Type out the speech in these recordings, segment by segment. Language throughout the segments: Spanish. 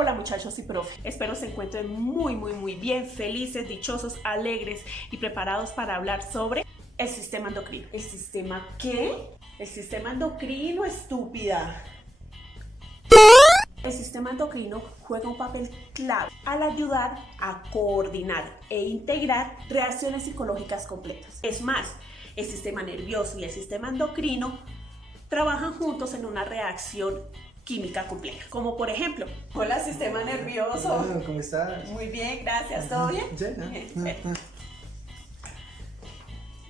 Hola muchachos y profe, espero se encuentren muy bien, felices, dichosos, alegres y preparados para hablar sobre el sistema endocrino. ¿El sistema qué? El sistema endocrino, estúpida. El sistema endocrino juega un papel clave al ayudar a coordinar e integrar reacciones psicológicas completas. Es más, el sistema nervioso y el sistema endocrino trabajan juntos en una reacción química compleja, como por ejemplo, Hola, sistema nervioso. Hola, ¿cómo estás? Muy bien, gracias. ¿Todo bien?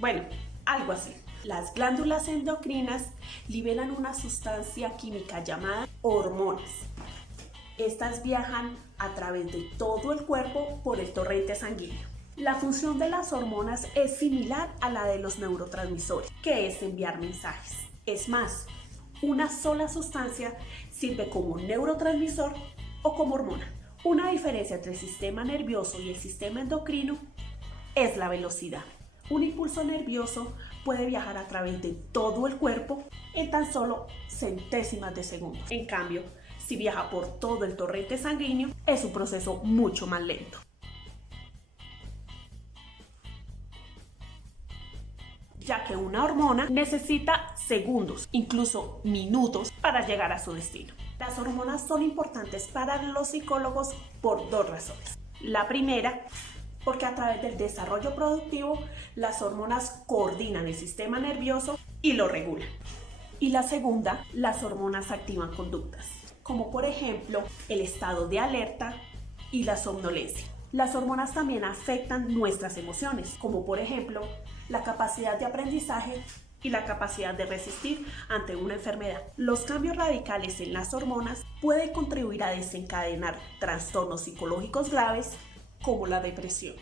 Bueno, algo así. Las glándulas endocrinas liberan una sustancia química llamada hormonas. Estas viajan a través de todo el cuerpo por el torrente sanguíneo. La función de las hormonas es similar a la de los neurotransmisores, que es enviar mensajes. Es más, una sola sustancia sirve como neurotransmisor o como hormona. Una diferencia entre el sistema nervioso y el sistema endocrino es la velocidad. Un impulso nervioso puede viajar a través de todo el cuerpo en tan solo centésimas de segundo. En cambio, si viaja por todo el torrente sanguíneo, es un proceso mucho más lento. Ya que una hormona necesita segundos, incluso minutos, para llegar a su destino. Las hormonas son importantes para los psicólogos por dos razones. La primera, porque a través del desarrollo productivo, las hormonas coordinan el sistema nervioso y lo regulan. Y la segunda, las hormonas activan conductas, como por ejemplo el estado de alerta y la somnolencia. Las hormonas también afectan nuestras emociones, como por ejemplo la capacidad de aprendizaje y la capacidad de resistir ante una enfermedad. Los cambios radicales en las hormonas pueden contribuir a desencadenar trastornos psicológicos graves como la depresión.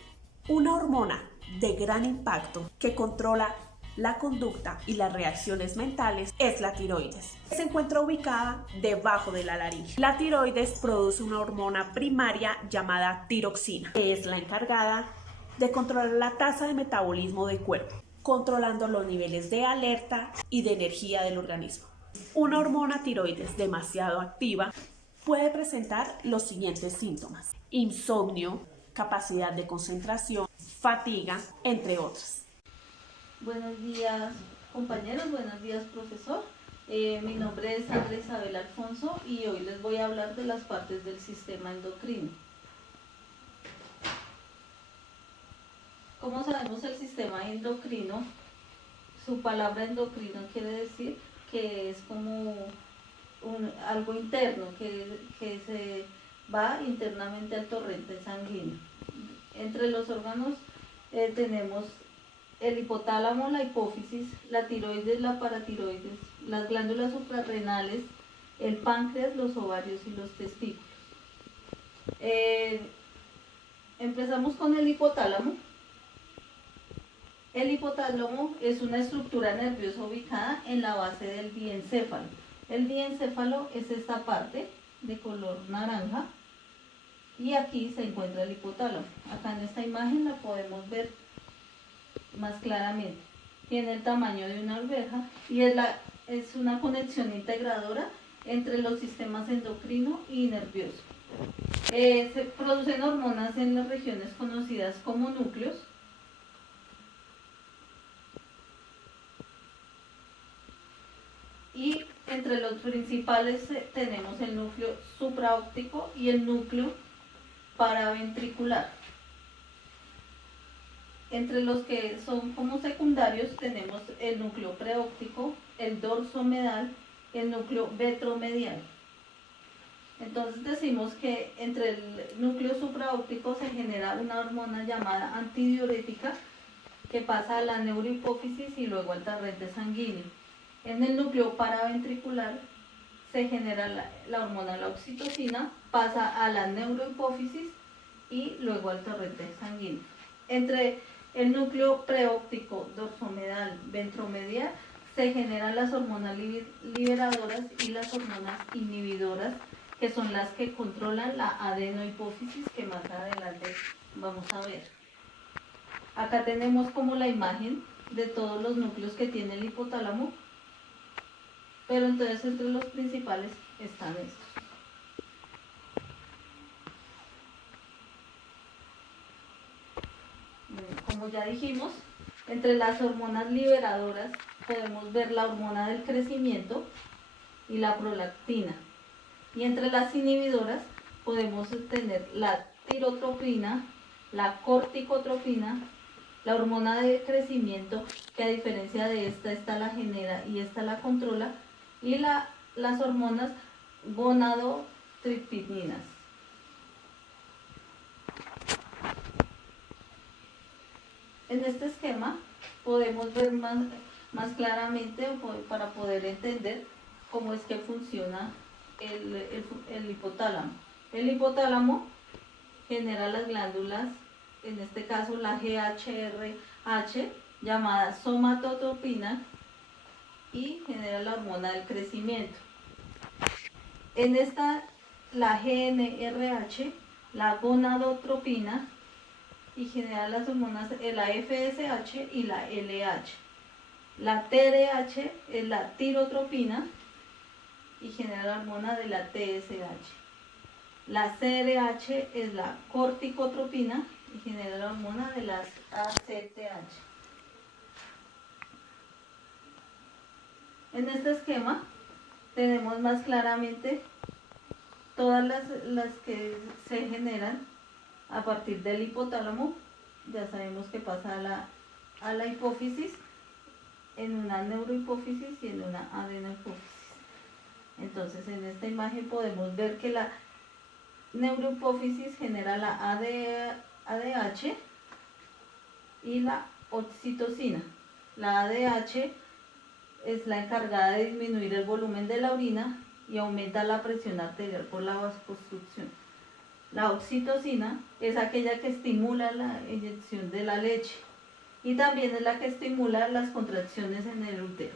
Una hormona de gran impacto que controla la conducta y las reacciones mentales es la tiroides. Se encuentra ubicada debajo de la laringe. La tiroides produce una hormona primaria llamada tiroxina, que es la encargada de controlar la tasa de metabolismo del cuerpo, controlando los niveles de alerta y de energía del organismo. Una hormona tiroides demasiado activa puede presentar los siguientes síntomas: insomnio, capacidad de concentración, fatiga, entre otros. Buenos días compañeros, buenos días profesor. Mi nombre es Sandra Isabel Alfonso y hoy les voy a hablar de las partes del sistema endocrino. Como sabemos, el sistema endocrino, su palabra endocrino quiere decir que es como algo interno, que se va internamente al torrente sanguíneo. Entre los órganos tenemos el hipotálamo, la hipófisis, la tiroides, la paratiroides, las glándulas suprarrenales, el páncreas, los ovarios y los testículos. Empezamos con el hipotálamo. El hipotálamo es una estructura nerviosa ubicada en la base del diencéfalo. El diencéfalo es esta parte de color naranja y aquí se encuentra el hipotálamo. Acá en esta imagen la podemos ver más claramente. Tiene el tamaño de una alberja y es una conexión integradora entre los sistemas endocrino y nervioso. Se producen hormonas en las regiones conocidas como núcleos. Y entre los principales tenemos el núcleo supraóptico y el núcleo paraventricular. Entre los que son como secundarios tenemos el núcleo preóptico, el dorsomedal, el núcleo vetromedial. Entonces decimos que entre el núcleo supraóptico se genera una hormona llamada antidiurética que pasa a la neurohipófisis y luego al torrente sanguíneo. En el núcleo paraventricular se genera la hormona la oxitocina, pasa a la neurohipófisis y luego al torrente sanguíneo. Entre el núcleo preóptico, dorsomedal, ventromedial, se generan las hormonas liberadoras y las hormonas inhibidoras, que son las que controlan la adenohipófisis, que más adelante vamos a ver. Acá tenemos como la imagen de todos los núcleos que tiene el hipotálamo, pero entonces entre los principales están estos. como ya dijimos, entre las hormonas liberadoras podemos ver la hormona del crecimiento y la prolactina. Y entre las inhibidoras podemos tener la tirotropina, la corticotropina, la hormona de crecimiento, que a diferencia de esta la genera y esta la controla, y las hormonas gonadotropininas. En este esquema podemos ver más claramente para poder entender cómo es que funciona el hipotálamo. El hipotálamo genera las glándulas, en este caso la GHRH, llamada somatotropina, y genera la hormona del crecimiento. En esta, la GnRH, la gonadotropina, y genera las hormonas, la FSH y la LH. La TRH es la tirotropina y genera la hormona de la TSH. La CRH es la corticotropina y genera la hormona de las ACTH. En este esquema tenemos más claramente todas las que se generan a partir del hipotálamo. Ya sabemos que pasa a la hipófisis, en una neurohipófisis y en una adenohipófisis. Entonces en esta imagen podemos ver que la neurohipófisis genera la ADH y la oxitocina. La ADH es la encargada de disminuir el volumen de la orina y aumenta la presión arterial por la vasoconstricción. La oxitocina es aquella que estimula la eyección de la leche y también es la que estimula las contracciones en el útero.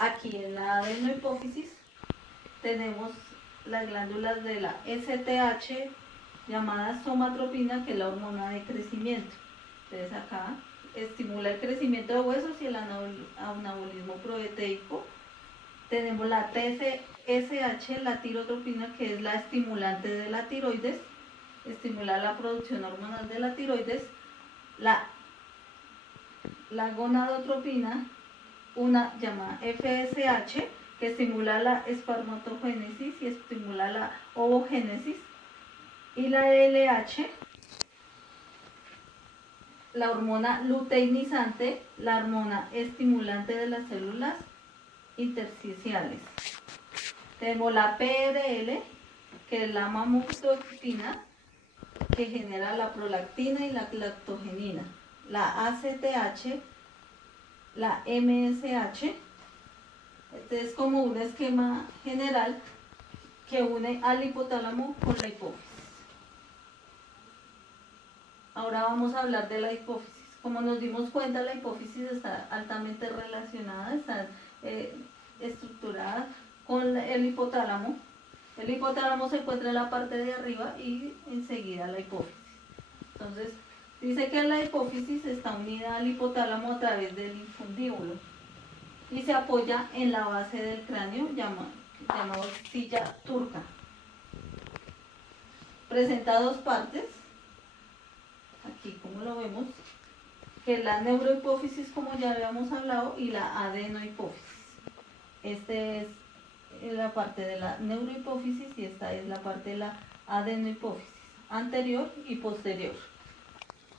Aquí en la adenohipófisis tenemos las glándulas de la STH llamada somatropina, que es la hormona de crecimiento. Entonces acá estimula el crecimiento de huesos y el anabolismo proeteico. Tenemos la TSH, la tirotropina, que es la estimulante de la tiroides, estimula la producción hormonal de la tiroides. La gonadotropina, una llamada FSH, que estimula la espermatogénesis y estimula la ovogénesis. Y la LH, la hormona luteinizante, la hormona estimulante de las células intersticiales. Tenemos la PRL, que es la mamotropina, que genera la prolactina y la lactogenina. La ACTH, la MSH. Este es como un esquema general que une al hipotálamo con la hipófisis. Ahora vamos a hablar de la hipófisis. Como nos dimos cuenta, la hipófisis está altamente relacionada, está estructurada con el hipotálamo. El hipotálamo se encuentra en la parte de arriba y enseguida la hipófisis. Entonces, dice que la hipófisis está unida al hipotálamo a través del infundíbulo y se apoya en la base del cráneo llamado silla turca. Presenta dos partes, aquí como lo vemos, que es la neurohipófisis, como ya habíamos hablado, y la adenohipófisis. Este es la parte de la neurohipófisis y esta es la parte de la adenohipófisis, anterior y posterior.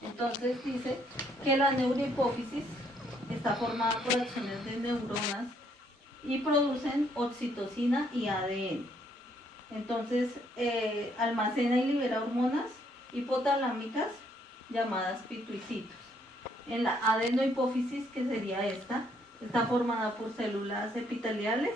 Entonces dice que la neurohipófisis está formada por acciones de neuronas y producen oxitocina y ADN. Entonces almacena y libera hormonas hipotalámicas llamadas pituicitos. En la adenohipófisis, que sería esta, está formada por células epiteliales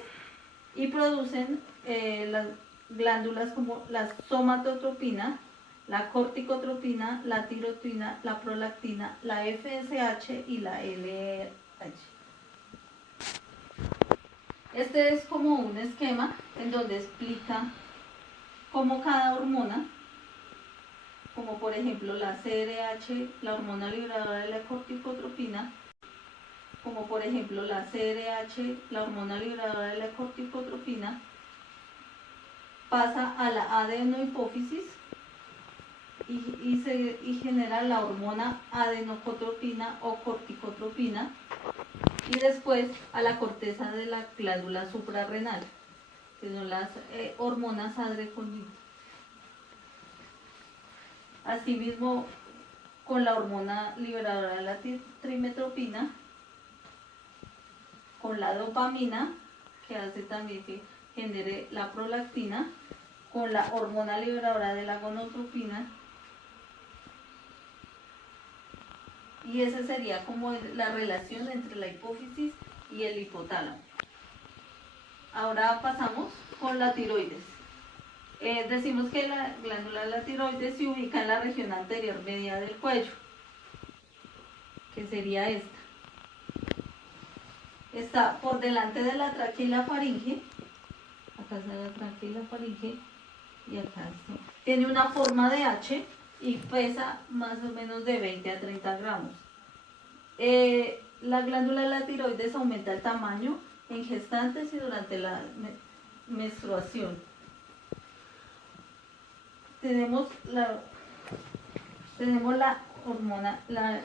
y producen las glándulas como la somatotropina, la corticotropina, la tirotropina, la prolactina, la FSH y la LH. Este es como un esquema en donde explica cómo cada hormona, como por ejemplo la CRH, la hormona liberadora de la corticotropina, como por ejemplo la CRH, la hormona liberadora de la corticotropina, pasa a la adenohipófisis y genera la hormona adenocotropina o corticotropina, y después a la corteza de la glándula suprarrenal, que son las hormonas adrenocórticas. Asimismo, con la hormona liberadora de la trimetropina, con la dopamina, que hace también que genere la prolactina, con la hormona liberadora de la gonadotropina, y esa sería como la relación entre la hipófisis y el hipotálamo. Ahora pasamos con la tiroides. Decimos que la glándula de la tiroides se ubica en la región anterior media del cuello, que sería esta. Está por delante de la tráquea y la faringe. Acá está la tráquea y la faringe, y acá está. Tiene una forma de H y pesa más o menos de 20 a 30 gramos. La glándula de la tiroides aumenta el tamaño en gestantes y durante la menstruación. Tenemos la hormona, la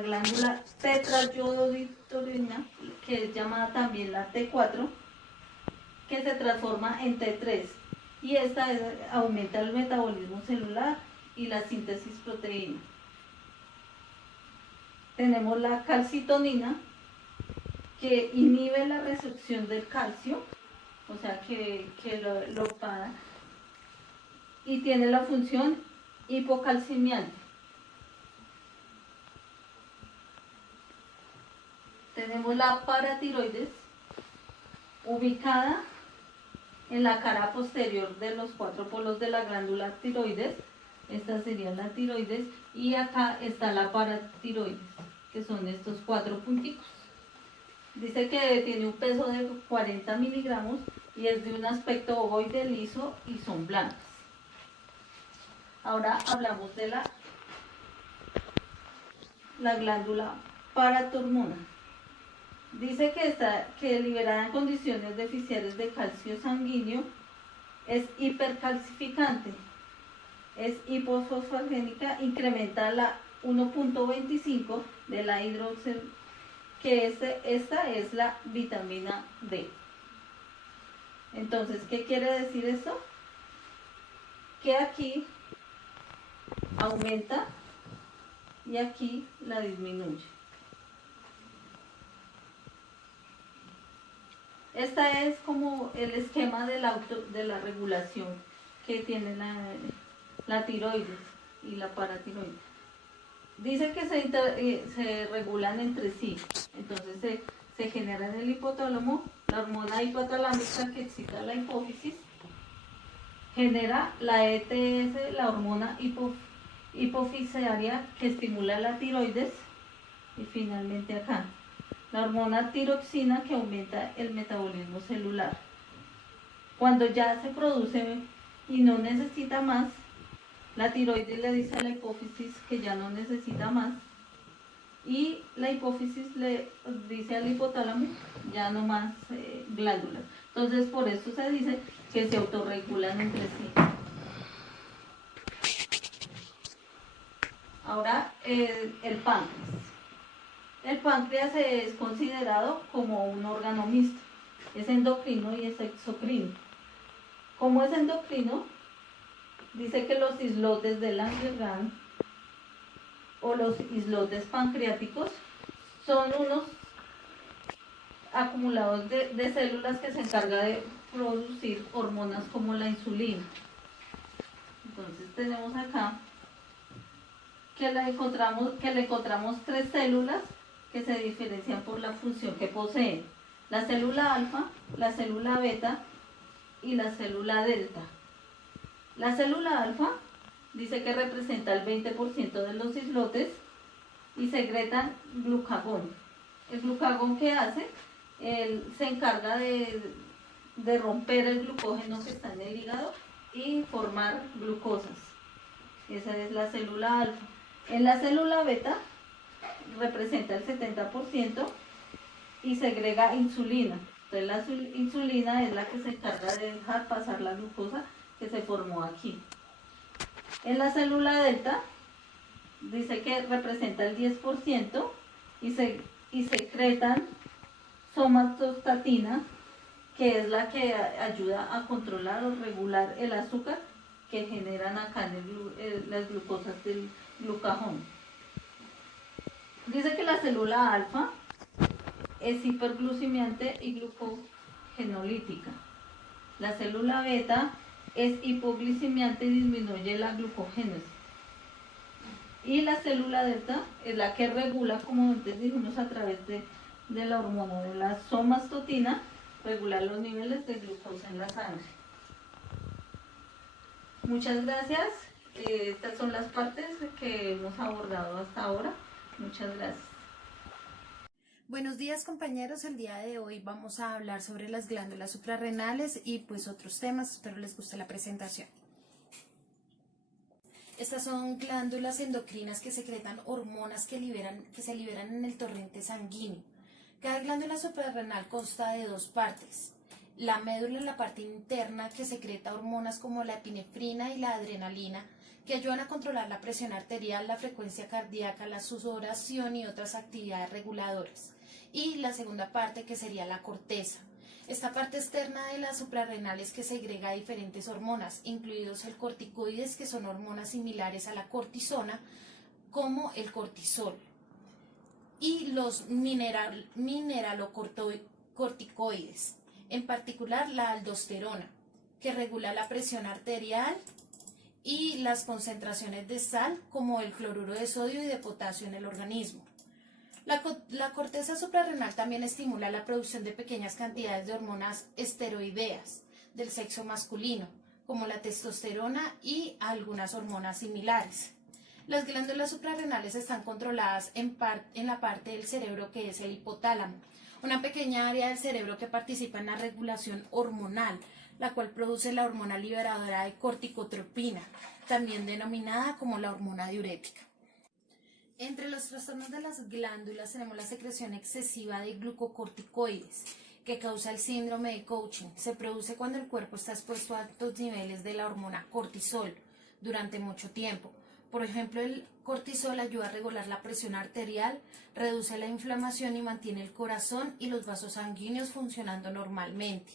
glándula tetrayoditiroidea, que es llamada también la T4, que se transforma en T3, y esta aumenta el metabolismo celular y la síntesis proteína. Tenemos la calcitonina, que inhibe la resorción del calcio, o sea que lo para, y tiene la función hipocalcemiante. Tenemos la paratiroides, ubicada en la cara posterior de los 4 polos de la glándula tiroides. Esta sería la tiroides, y acá está la paratiroides, que son estos 4 punticos. Dice que tiene un peso de 40 miligramos y es de un aspecto ovoide liso y son blancas. Ahora hablamos de la glándula paratormona. Dice que liberada en condiciones deficientes de calcio sanguíneo, es hipercalcificante, es hipofosfagénica, incrementa la 1.25 de la hidroxil, que esta es la vitamina D. Entonces, ¿qué quiere decir esto? Que aquí aumenta y aquí la disminuye. Esta es como el esquema de la regulación que tiene la tiroides y la paratiroides. Dice que se regulan entre sí, entonces se genera en el hipotálamo la hormona hipotalámica que excita la hipófisis, genera la ETS, la hormona hipofisiaria que estimula la tiroides, y finalmente acá la hormona tiroxina que aumenta el metabolismo celular. Cuando ya se produce y no necesita más, la tiroides le dice a la hipófisis que ya no necesita más, y la hipófisis le dice al hipotálamo ya no más glándulas. Entonces por esto se dice que se autorregulan entre sí. Ahora el páncreas. El páncreas es considerado como un órgano mixto, es endocrino y es exocrino. Como es endocrino, dice que los islotes de Langerhans o los islotes pancreáticos son unos acumulados de células que se encargan de producir hormonas como la insulina. Entonces tenemos acá que le encontramos 3 células que se diferencian por la función que poseen: la célula alfa, la célula beta y la célula delta. La célula alfa dice que representa el 20% de los islotes y secretan glucagón. El glucagón, ¿qué hace? Él se encarga de romper el glucógeno que está en el hígado y formar glucosas. Esa es la célula alfa. En la célula beta representa el 70% y segrega insulina. Entonces la insulina es la que se encarga de dejar pasar la glucosa que se formó aquí. En la célula delta dice que representa el 10% y secretan somatostatina, que es la que ayuda a controlar o regular el azúcar que generan acá las glucosas del glucagón. Dice que la célula alfa es hiperglucemiante y glucogenolítica. La célula beta es hipoglicemiante y disminuye la glucogénesis. Y la célula delta es la que regula, como antes dijimos, a través de la hormona de la somatostatina, regular los niveles de glucosa en la sangre. Muchas gracias. Estas son las partes que hemos abordado hasta ahora. Muchas gracias. Buenos días, compañeros. El día de hoy vamos a hablar sobre las glándulas suprarrenales y pues otros temas. Espero les guste la presentación. Estas son glándulas endocrinas que secretan hormonas que se liberan en el torrente sanguíneo. Cada glándula suprarrenal consta de dos partes. La médula en la parte interna, que secreta hormonas como la epinefrina y la adrenalina, que ayudan a controlar la presión arterial, la frecuencia cardíaca, la sudoración y otras actividades reguladoras. Y la segunda parte, que sería la corteza. Esta parte externa de las suprarrenales que segrega diferentes hormonas, incluidos el corticoides, que son hormonas similares a la cortisona, como el cortisol. Y los mineralocorticoides, en particular la aldosterona, que regula la presión arterial y las concentraciones de sal, como el cloruro de sodio y de potasio en el organismo. La corteza suprarrenal también estimula la producción de pequeñas cantidades de hormonas esteroideas del sexo masculino, como la testosterona y algunas hormonas similares. Las glándulas suprarrenales están controladas en la parte del cerebro que es el hipotálamo, una pequeña área del cerebro que participa en la regulación hormonal, la cual produce la hormona liberadora de corticotropina, también denominada como la hormona diurética. Entre los trastornos de las glándulas tenemos la secreción excesiva de glucocorticoides, que causa el síndrome de Cushing. Se produce cuando el cuerpo está expuesto a altos niveles de la hormona cortisol durante mucho tiempo. Por ejemplo, el cortisol ayuda a regular la presión arterial, reduce la inflamación y mantiene el corazón y los vasos sanguíneos funcionando normalmente.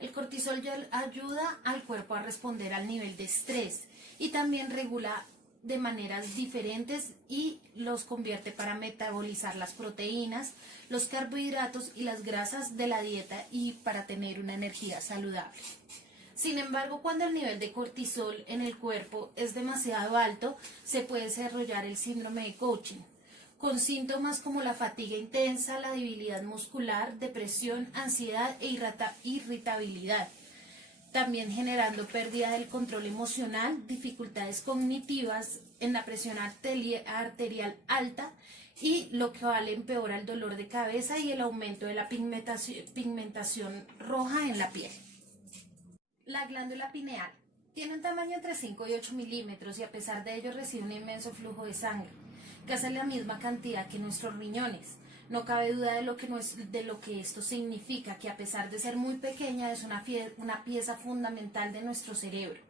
El cortisol ayuda al cuerpo a responder al nivel de estrés y también regula de maneras diferentes y los convierte para metabolizar las proteínas, los carbohidratos y las grasas de la dieta y para tener una energía saludable. Sin embargo, cuando el nivel de cortisol en el cuerpo es demasiado alto, se puede desarrollar el síndrome de Cushing, con síntomas como la fatiga intensa, la debilidad muscular, depresión, ansiedad e irritabilidad, también generando pérdida del control emocional, dificultades cognitivas, en la presión arterial alta y lo que empeora el dolor de cabeza y el aumento de la pigmentación roja en la piel. La glándula pineal tiene un tamaño entre 5 y 8 milímetros y a pesar de ello recibe un inmenso flujo de sangre, casi la misma cantidad que nuestros riñones. No cabe duda de lo que esto significa, que a pesar de ser muy pequeña es una pieza fundamental de nuestro cerebro.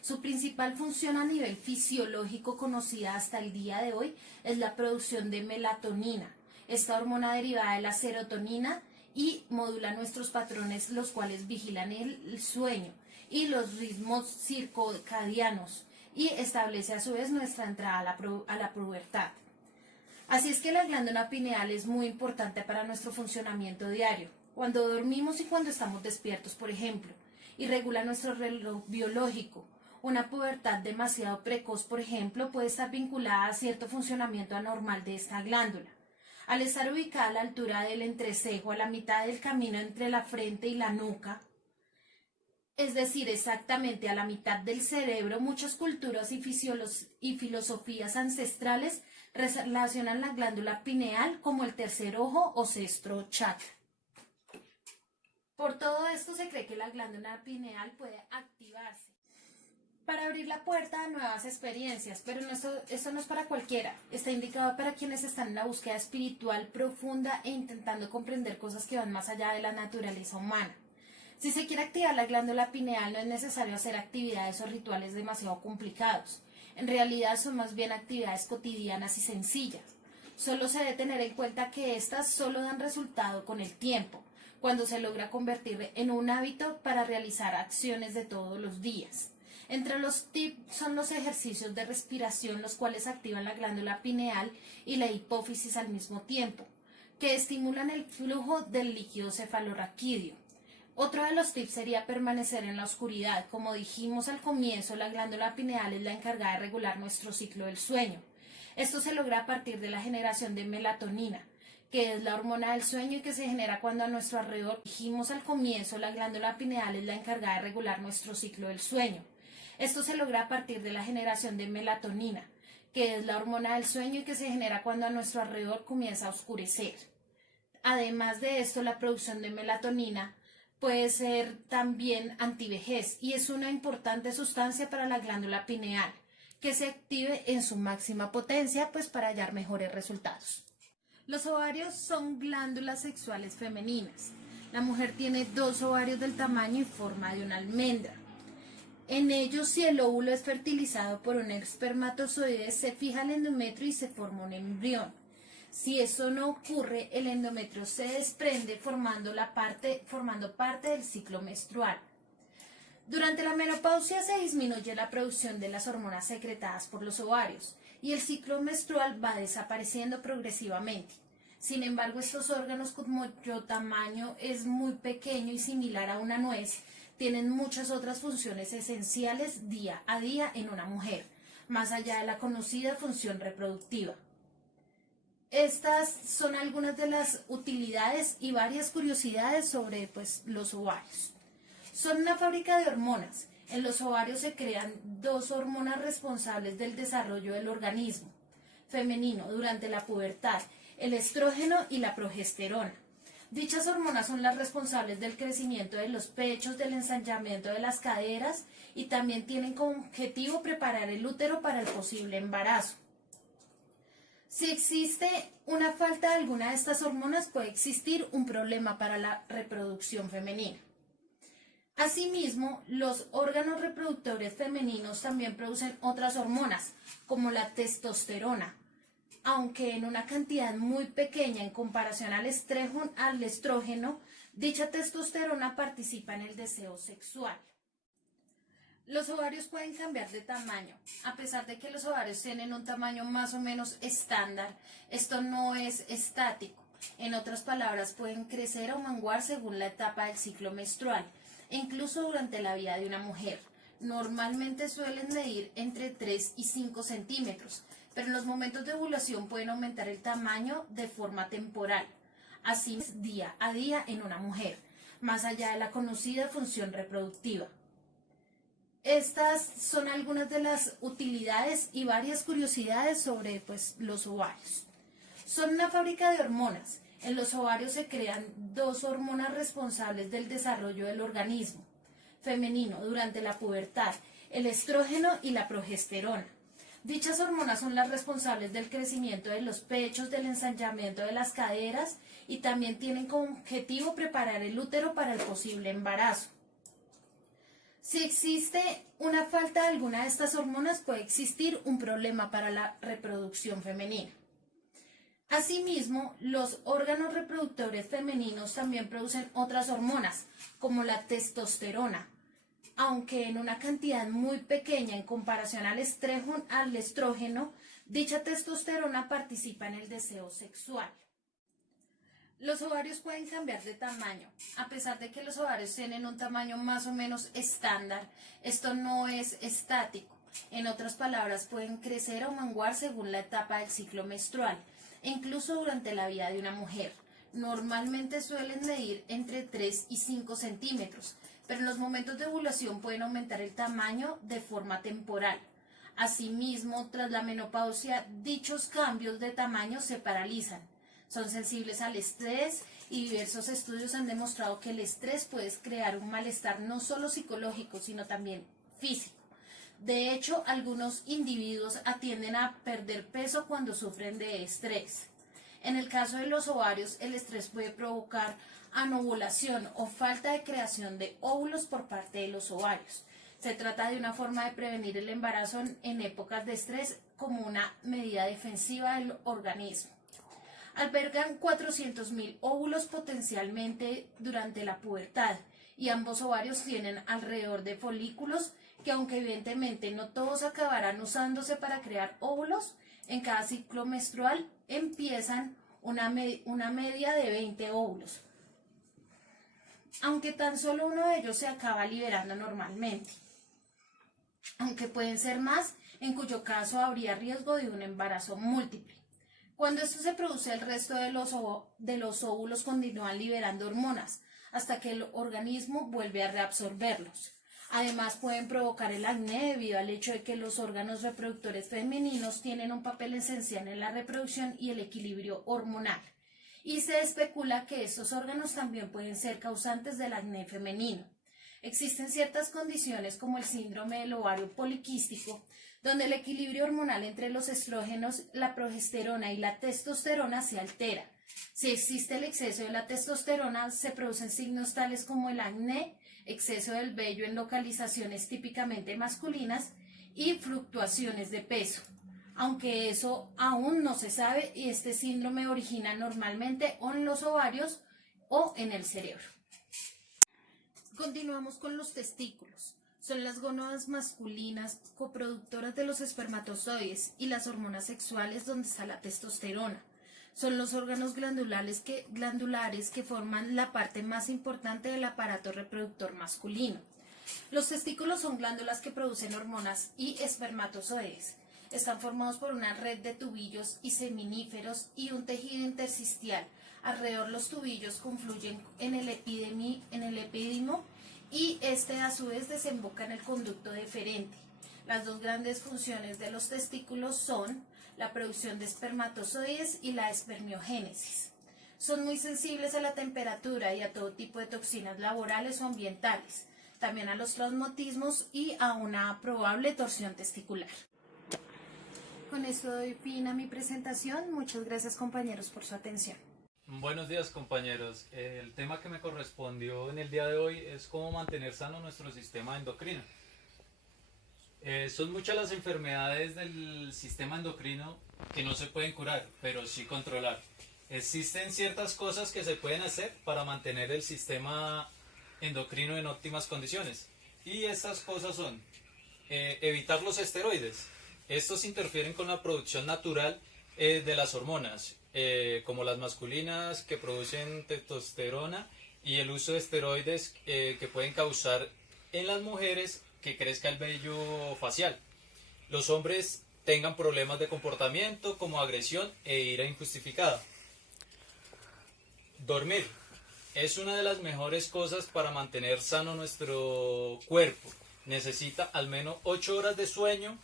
Su principal función a nivel fisiológico, conocida hasta el día de hoy, es la producción de melatonina, esta hormona derivada de la serotonina, y modula nuestros patrones, los cuales vigilan el sueño y los ritmos circadianos, y establece a su vez nuestra entrada a la pubertad. Así es que la glándula pineal es muy importante para nuestro funcionamiento diario, cuando dormimos y cuando estamos despiertos, por ejemplo, y regula nuestro reloj biológico. Una pubertad demasiado precoz, por ejemplo, puede estar vinculada a cierto funcionamiento anormal de esta glándula. Al estar ubicada a la altura del entrecejo, a la mitad del camino entre la frente y la nuca, es decir, exactamente a la mitad del cerebro, muchas culturas y filosofías ancestrales relacionan la glándula pineal como el tercer ojo o sexto chakra. Por todo esto se cree que la glándula pineal puede activarse para abrir la puerta a nuevas experiencias, pero esto no es para cualquiera. Está indicado para quienes están en la búsqueda espiritual profunda e intentando comprender cosas que van más allá de la naturaleza humana. Si se quiere activar la glándula pineal, no es necesario hacer actividades o rituales demasiado complicados. En realidad son más bien actividades cotidianas y sencillas. Solo se debe tener en cuenta que estas solo dan resultado con el tiempo, cuando se logra convertir en un hábito para realizar acciones de todos los días. Entre los tips son los ejercicios de respiración, los cuales activan la glándula pineal y la hipófisis al mismo tiempo, que estimulan el flujo del líquido cefalorraquídeo. Otro de los tips sería permanecer en la oscuridad. Como dijimos al comienzo, la glándula pineal es la encargada de regular nuestro ciclo del sueño. Esto se logra a partir de la generación de melatonina, que es la hormona del sueño y que se genera cuando a nuestro alrededor, dijimos al comienzo, la glándula pineal es la encargada de regular nuestro ciclo del sueño. Esto se logra a partir de la generación de melatonina, que es la hormona del sueño y que se genera cuando a nuestro alrededor comienza a oscurecer. Además de esto, la producción de melatonina puede ser también antivejez y es una importante sustancia para la glándula pineal, que se active en su máxima potencia pues para hallar mejores resultados. Los ovarios son glándulas sexuales femeninas. La mujer tiene 2 ovarios del tamaño y forma de una almendra. En ellos, si el óvulo es fertilizado por un espermatozoide, se fija el endometrio y se forma un embrión. Si eso no ocurre, el endometrio se desprende formando parte del ciclo menstrual. Durante la menopausia se disminuye la producción de las hormonas secretadas por los ovarios y el ciclo menstrual va desapareciendo progresivamente. Sin embargo, estos órganos, cuyo tamaño es muy pequeño y similar a una nuez, tienen muchas otras funciones esenciales día a día en una mujer, más allá de la conocida función reproductiva. Estas son algunas de las utilidades y varias curiosidades sobre los ovarios. Son una fábrica de hormonas. En los ovarios se crean 2 hormonas responsables del desarrollo del organismo femenino durante la pubertad, el estrógeno y la progesterona. Dichas hormonas son las responsables del crecimiento de los pechos, del ensanchamiento de las caderas y también tienen como objetivo preparar el útero para el posible embarazo. Si existe una falta de alguna de estas hormonas, puede existir un problema para la reproducción femenina. Asimismo, los órganos reproductores femeninos también producen otras hormonas, como la testosterona, aunque en una cantidad muy pequeña en comparación al estrógeno, dicha testosterona participa en el deseo sexual. Los ovarios pueden cambiar de tamaño. A pesar de que los ovarios tienen un tamaño más o menos estándar, esto no es estático. En otras palabras, pueden crecer o menguar según la etapa del ciclo menstrual, e incluso durante la vida de una mujer. Normalmente suelen medir entre 3 y 5 centímetros, pero en los momentos de ovulación pueden aumentar el tamaño de forma temporal, así día a día en una mujer, más allá de la conocida función reproductiva. Estas son algunas de las utilidades y varias curiosidades sobre los ovarios. Son una fábrica de hormonas. En los ovarios se crean 2 hormonas responsables del desarrollo del organismo femenino durante la pubertad, el estrógeno y la progesterona. Dichas hormonas son las responsables del crecimiento de los pechos, del ensanchamiento de las caderas y también tienen como objetivo preparar el útero para el posible embarazo. Si existe una falta de alguna de estas hormonas, puede existir un problema para la reproducción femenina. Asimismo, los órganos reproductores femeninos también producen otras hormonas, como la testosterona, aunque en una cantidad muy pequeña en comparación al estrógeno, dicha testosterona participa en el deseo sexual. Los ovarios pueden cambiar de tamaño. A pesar de que los ovarios tienen un tamaño más o menos estándar, esto no es estático. En otras palabras, pueden crecer o menguar según la etapa del ciclo menstrual, e incluso durante la vida de una mujer. Normalmente suelen medir entre 3 y 5 centímetros, pero en los momentos de ovulación pueden aumentar el tamaño de forma temporal. Asimismo, tras la menopausia, dichos cambios de tamaño se paralizan. Son sensibles al estrés y diversos estudios han demostrado que el estrés puede crear un malestar no solo psicológico, sino también físico. De hecho, algunos individuos tienden a perder peso cuando sufren de estrés. En el caso de los ovarios, el estrés puede provocar anovulación o falta de creación de óvulos por parte de los ovarios. Se trata de una forma de prevenir el embarazo en épocas de estrés como una medida defensiva del organismo. Albergan 400.000 óvulos potencialmente durante la pubertad y ambos ovarios tienen alrededor de folículos que, aunque evidentemente no todos acabarán usándose para crear óvulos, en cada ciclo menstrual empiezan una media de 20 óvulos, aunque tan solo uno de ellos se acaba liberando normalmente, aunque pueden ser más, en cuyo caso habría riesgo de un embarazo múltiple. Cuando esto se produce, el resto de los óvulos continúan liberando hormonas hasta que el organismo vuelve a reabsorberlos. Además, pueden provocar el acné debido al hecho de que los órganos reproductores femeninos tienen un papel esencial en la reproducción y el equilibrio hormonal. Y se especula que estos órganos también pueden ser causantes del acné femenino. Existen ciertas condiciones como el síndrome del ovario poliquístico, donde el equilibrio hormonal entre los estrógenos, la progesterona y la testosterona se altera. Si existe el exceso de la testosterona, se producen signos tales como el acné, exceso del vello en localizaciones típicamente masculinas y fluctuaciones de peso. Aunque eso aún no se sabe, y este síndrome origina normalmente o en los ovarios o en el cerebro. Continuamos con los testículos. Son las gónadas masculinas coproductoras de los espermatozoides y las hormonas sexuales donde está la testosterona. Son los órganos glandulares que forman la parte más importante del aparato reproductor masculino. Los testículos son glándulas que producen hormonas y espermatozoides. Están formados por una red de tubillos y seminíferos y un tejido intersticial. Alrededor los tubillos confluyen en el epidimo y este a su vez desemboca en el conducto deferente. Las dos grandes funciones de los testículos son la producción de espermatozoides y la espermiogénesis. Son muy sensibles a la temperatura y a todo tipo de toxinas laborales o ambientales, también a los traumatismos y a una probable torsión testicular. Con esto doy fin a mi presentación. Muchas gracias, compañeros, por su atención. Buenos días, compañeros. El tema que me correspondió en el día de hoy es cómo mantener sano nuestro sistema endocrino. Son muchas las enfermedades del sistema endocrino que no se pueden curar, pero sí controlar. Existen ciertas cosas que se pueden hacer para mantener el sistema endocrino en óptimas condiciones. Y estas cosas son evitar los esteroides. Estos interfieren con la producción natural de las hormonas, como las masculinas que producen testosterona y el uso de esteroides que pueden causar en las mujeres que crezca el vello facial. Los hombres tengan problemas de comportamiento como agresión e ira injustificada. Dormir es una de las mejores cosas para mantener sano nuestro cuerpo. Necesita al menos 8 horas de sueño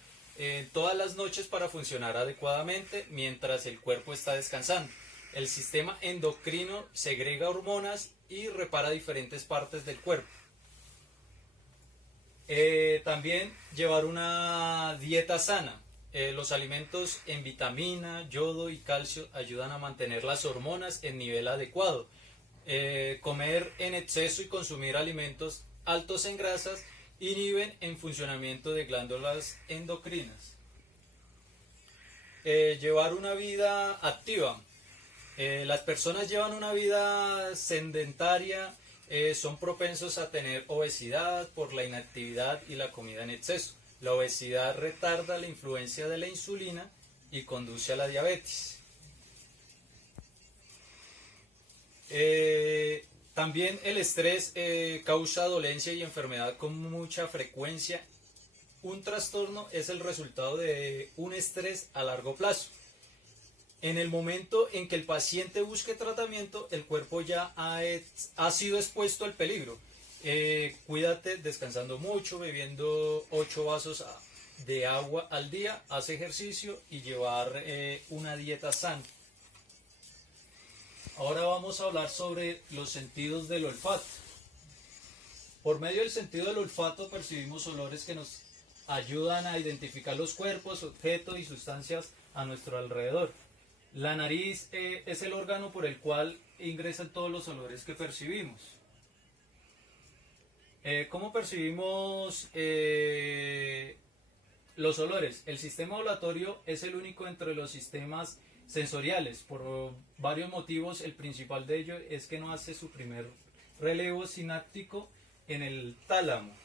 todas las noches para funcionar adecuadamente mientras el cuerpo está descansando. El sistema endocrino segrega hormonas y repara diferentes partes del cuerpo. También llevar una dieta sana. Los alimentos en vitamina, yodo y calcio ayudan a mantener las hormonas en nivel adecuado. Comer en exceso y consumir alimentos altos en grasas inhiben el funcionamiento de glándulas endocrinas. Llevar una vida activa. Las personas llevan una vida sedentaria, son propensos a tener obesidad por la inactividad y la comida en exceso. La obesidad retarda la influencia de la insulina y conduce a la diabetes. También el estrés causa dolencia y enfermedad con mucha frecuencia. Un trastorno es el resultado de un estrés a largo plazo. En el momento en que el paciente busque tratamiento, el cuerpo ya ha sido expuesto al peligro. Cuídate descansando mucho, bebiendo 8 vasos de agua al día, haz ejercicio y llevar una dieta sana. Ahora vamos a hablar sobre los sentidos del olfato. Por medio del sentido del olfato percibimos olores que nos ayudan a identificar los cuerpos, objetos y sustancias a nuestro alrededor. La nariz es el órgano por el cual ingresan todos los olores que percibimos. ¿Cómo percibimos los olores? El sistema olfatorio es el único entre los sistemas sensoriales. Por varios motivos, el principal de ello es que no hace su primer relevo sináptico en el tálamo.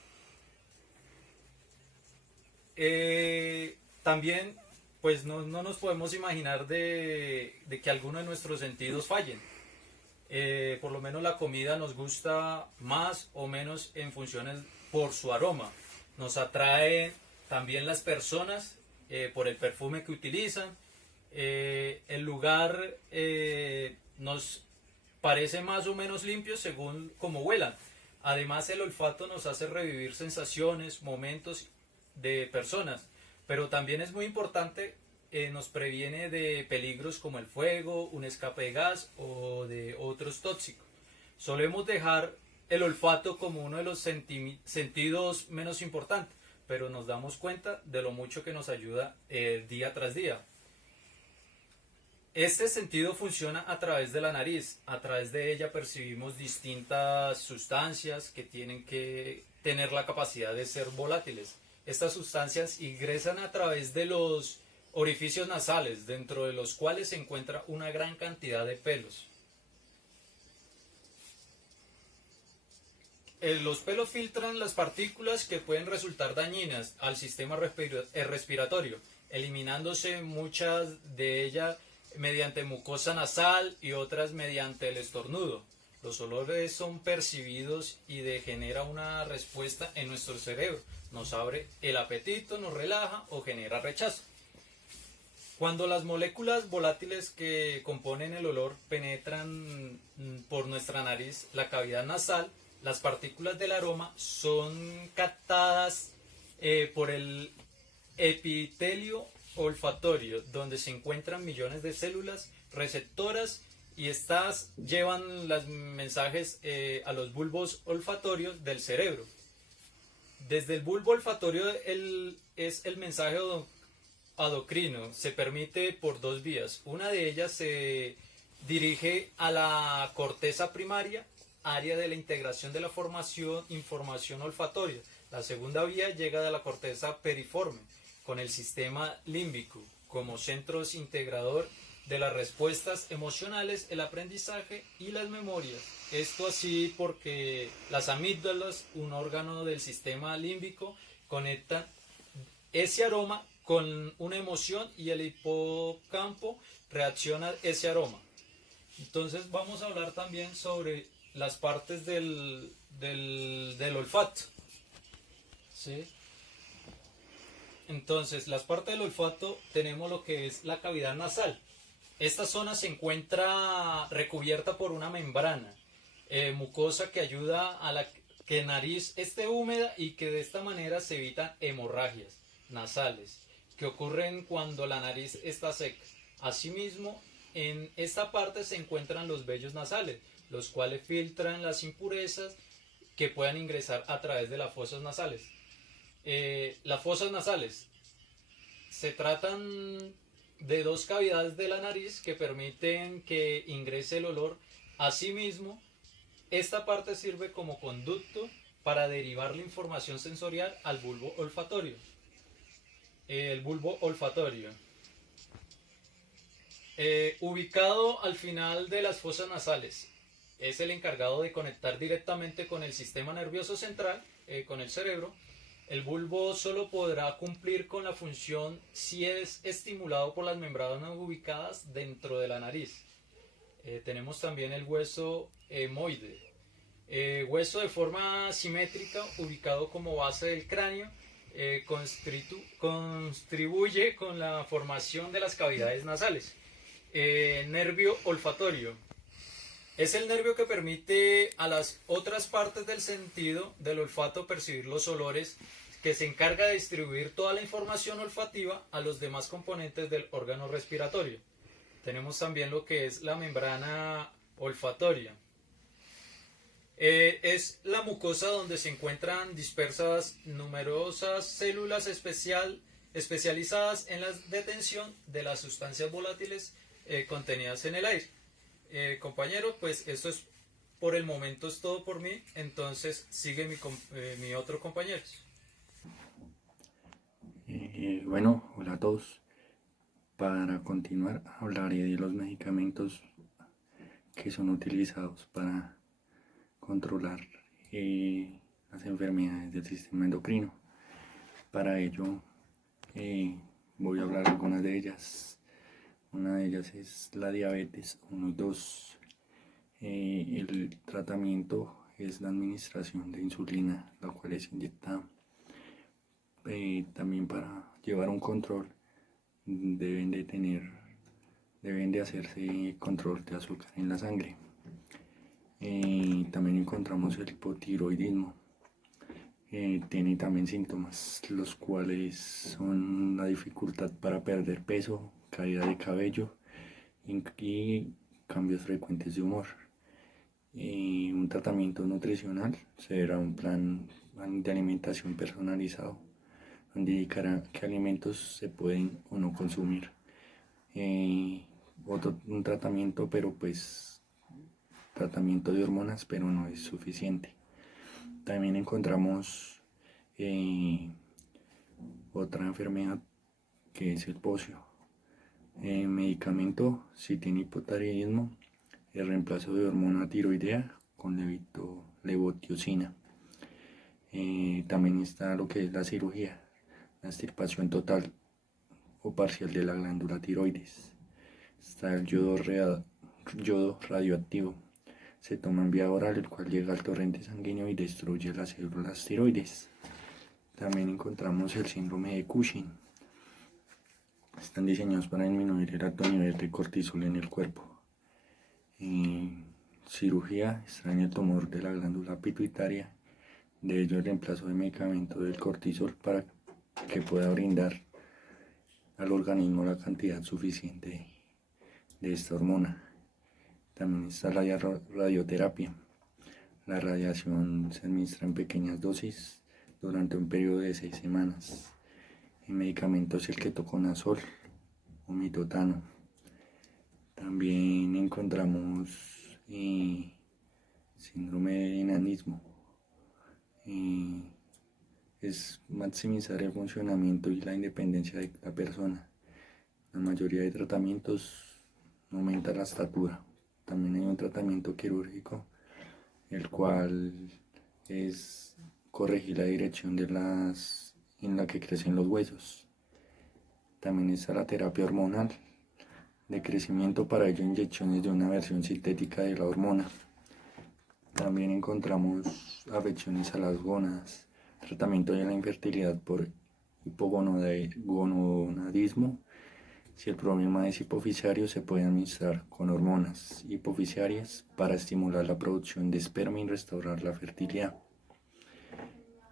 También, pues no nos podemos imaginar de que alguno de nuestros sentidos fallen. Por lo menos la comida nos gusta más o menos en funciones por su aroma. Nos atrae también las personas por el perfume que utilizan. El lugar nos parece más o menos limpio según cómo huelan. Además, el olfato nos hace revivir sensaciones, momentos de personas, pero también es muy importante, nos previene de peligros como el fuego, un escape de gas o de otros tóxicos. Solemos dejar el olfato como uno de los sentidos menos importantes, pero nos damos cuenta de lo mucho que nos ayuda día tras día. Este sentido funciona a través de la nariz. A través de ella percibimos distintas sustancias que tienen que tener la capacidad de ser volátiles. Estas sustancias ingresan a través de los orificios nasales, dentro de los cuales se encuentra una gran cantidad de pelos. Los pelos filtran las partículas que pueden resultar dañinas al sistema respiratorio, eliminándose muchas de ellas mediante mucosa nasal y otras mediante el estornudo. Los olores son percibidos y genera una respuesta en nuestro cerebro. Nos abre el apetito, nos relaja o genera rechazo. Cuando las moléculas volátiles que componen el olor penetran por nuestra nariz, la cavidad nasal, las partículas del aroma son captadas por el epitelio olfatorio, donde se encuentran millones de células receptoras y estas llevan los mensajes a los bulbos olfatorios del cerebro. Desde el bulbo olfatorio es el mensaje endocrino, se permite por dos vías. Una de ellas se dirige a la corteza primaria, área de la integración de la información olfatoria. La segunda vía llega de la corteza periforme, con el sistema límbico como centro integrador de las respuestas emocionales, el aprendizaje y las memorias. Esto así porque las amígdalas, un órgano del sistema límbico, conectan ese aroma con una emoción y el hipocampo reacciona a ese aroma. Entonces vamos a hablar también sobre las partes del olfato. ¿Sí? Entonces, las partes del olfato tenemos lo que es la cavidad nasal. Esta zona se encuentra recubierta por una membrana mucosa que ayuda a la que la nariz esté húmeda y que de esta manera se evitan hemorragias nasales que ocurren cuando la nariz está seca. Asimismo, en esta parte se encuentran los vellos nasales, los cuales filtran las impurezas que puedan ingresar a través de las fosas nasales. Las fosas nasales se tratan de dos cavidades de la nariz que permiten que ingrese el olor. Asimismo, esta parte sirve como conducto para derivar la información sensorial al bulbo olfatorio. El bulbo olfatorio, ubicado al final de las fosas nasales, es el encargado de conectar directamente con el sistema nervioso central, con el cerebro. El bulbo solo podrá cumplir con la función si es estimulado por las membranas ubicadas dentro de la nariz. Tenemos también el hueso etmoide, hueso de forma simétrica ubicado como base del cráneo, contribuye con la formación de las cavidades nasales. Nervio olfatorio. Es el nervio que permite a las otras partes del sentido del olfato percibir los olores, que se encarga de distribuir toda la información olfativa a los demás componentes del órgano respiratorio. Tenemos también lo que es la membrana olfatoria. Es la mucosa donde se encuentran dispersas numerosas células especializadas en la detención de las sustancias volátiles contenidas en el aire. Compañero, pues esto es por el momento es todo por mí, entonces sigue mi otro compañero. Bueno, hola a todos. Para continuar, hablaré de los medicamentos que son utilizados para controlar las enfermedades del sistema endocrino. Para ello, voy a hablar algunas de ellas. Una de ellas es la diabetes 1 y 2. El tratamiento es la administración de insulina, la cual es inyectada. También para llevar un control deben de hacerse control de azúcar en la sangre. También encontramos el hipotiroidismo. Tiene también síntomas, los cuales son la dificultad para perder peso, caída de cabello y cambios frecuentes de humor. Un tratamiento nutricional será un plan de alimentación personalizado, donde indicará qué alimentos se pueden o no consumir. Un tratamiento, tratamiento de hormonas, pero no es suficiente. También encontramos otra enfermedad que es el bocio. Medicamento, si tiene hipotiroidismo, el reemplazo de hormona tiroidea con levotiroxina. También está lo que es la cirugía, la extirpación total o parcial de la glándula tiroides. Está el yodo radioactivo. Se toma en vía oral, el cual llega al torrente sanguíneo y destruye las células tiroides. También encontramos el síndrome de Cushing. Están diseñados para disminuir el alto nivel de cortisol en el cuerpo. Cirugía, extrae el tumor de la glándula pituitaria. De ello, el reemplazo de medicamento del cortisol para que pueda brindar al organismo la cantidad suficiente de esta hormona. También está la radioterapia. La radiación se administra en pequeñas dosis durante un periodo de 6 semanas. El medicamento es el ketoconazol o mitotano. También encontramos síndrome de enanismo. Es maximizar el funcionamiento y la independencia de la persona. La mayoría de tratamientos aumenta la estatura. También hay un tratamiento quirúrgico, el cual es corregir la dirección en la que crecen los huesos. También está la terapia hormonal de crecimiento, para ello inyecciones de una versión sintética de la hormona. También encontramos afecciones a las gónadas, tratamiento de la infertilidad por hipogonadismo. Si el problema es hipoficiario, se puede administrar con hormonas hipoficiarias para estimular la producción de esperma y restaurar la fertilidad.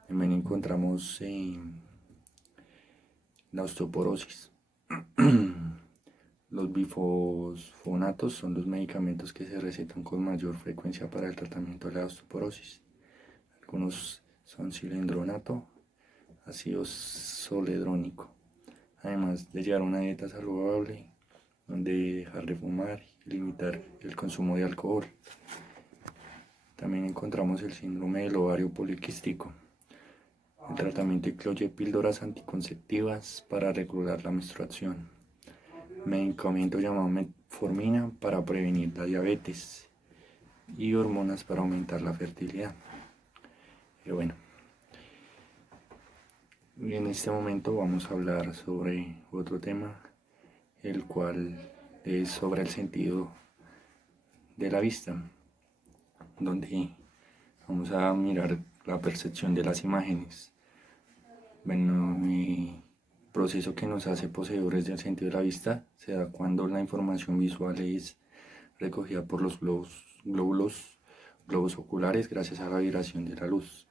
También encontramos la osteoporosis. Los bifosfonatos son los medicamentos que se recetan con mayor frecuencia para el tratamiento de la osteoporosis. Algunos son cilendronato, ácido zoledrónico. Además de llevar una dieta saludable, donde dejar de fumar y limitar el consumo de alcohol. También encontramos el síndrome del ovario poliquístico. El tratamiento incluye píldoras anticonceptivas para regular la menstruación. Medicamento llamado metformina para prevenir la diabetes. Y hormonas para aumentar la fertilidad. En este momento vamos a hablar sobre otro tema, el cual es sobre el sentido de la vista, donde vamos a mirar la percepción de las imágenes. El proceso que nos hace poseedores del sentido de la vista se da cuando la información visual es recogida por los globos oculares gracias a la vibración de la luz.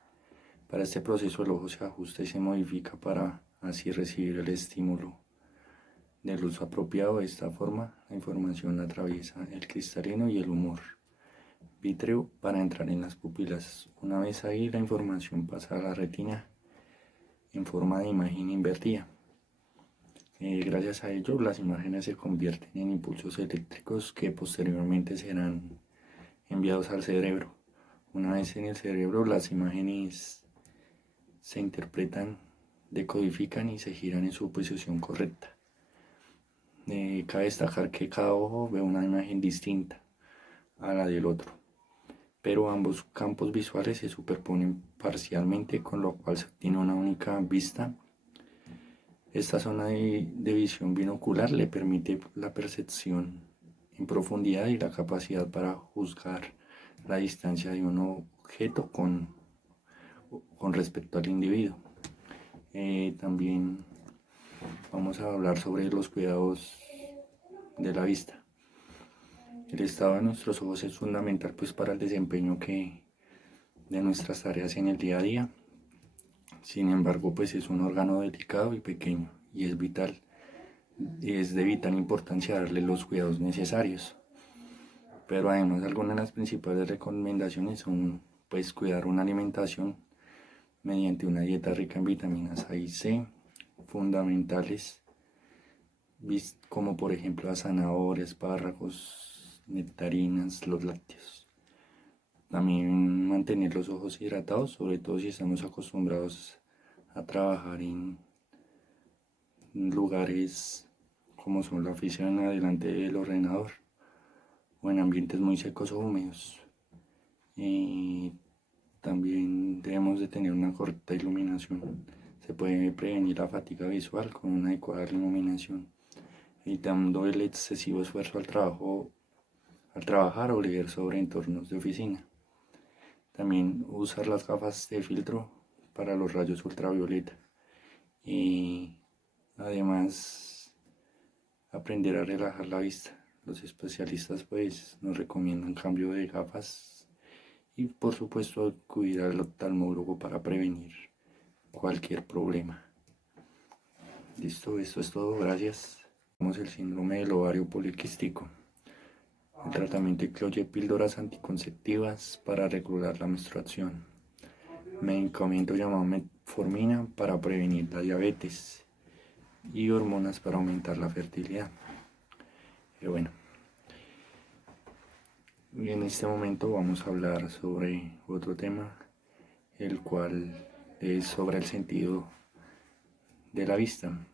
Para este proceso el ojo se ajusta y se modifica para así recibir el estímulo de luz apropiado. De esta forma, la información atraviesa el cristalino y el humor vítreo para entrar en las pupilas. Una vez ahí, la información pasa a la retina en forma de imagen invertida. Gracias a ello, las imágenes se convierten en impulsos eléctricos que posteriormente serán enviados al cerebro. Una vez en el cerebro, las imágenes se interpretan, decodifican y se giran en su posición correcta. Cabe destacar que cada ojo ve una imagen distinta a la del otro, pero ambos campos visuales se superponen parcialmente, con lo cual se obtiene una única vista. Esta zona de visión binocular le permite la percepción en profundidad y la capacidad para juzgar la distancia de un objeto con respecto al individuo. También vamos a hablar sobre los cuidados de la vista. El estado de nuestros ojos es fundamental pues para el desempeño de nuestras tareas en el día a día. Sin embargo, pues es un órgano delicado y pequeño y es de vital importancia darle los cuidados necesarios. Pero además, algunas de las principales recomendaciones son pues cuidar una alimentación mediante una dieta rica en vitaminas A y C, fundamentales, como por ejemplo las zanahorias, espárragos, nectarinas, los lácteos. También mantener los ojos hidratados, sobre todo si estamos acostumbrados a trabajar en lugares como son la oficina, delante del ordenador, o en ambientes muy secos o húmedos. También debemos de tener una correcta iluminación. Se puede prevenir la fatiga visual con una adecuada iluminación, evitando el excesivo esfuerzo al trabajar o leer sobre entornos de oficina. También usar las gafas de filtro para los rayos ultravioleta. Y además, aprender a relajar la vista. Los especialistas pues nos recomiendan cambio de gafas y por supuesto acudir al oftalmólogo para prevenir cualquier problema. Listo, esto es todo, gracias. Tenemos el síndrome del ovario poliquístico. El tratamiento incluye píldoras anticonceptivas para regular la menstruación, medicamento llamado metformina para prevenir la diabetes y hormonas para aumentar la fertilidad. Bueno, en este momento vamos a hablar sobre otro tema, el cual es sobre el sentido de la vista,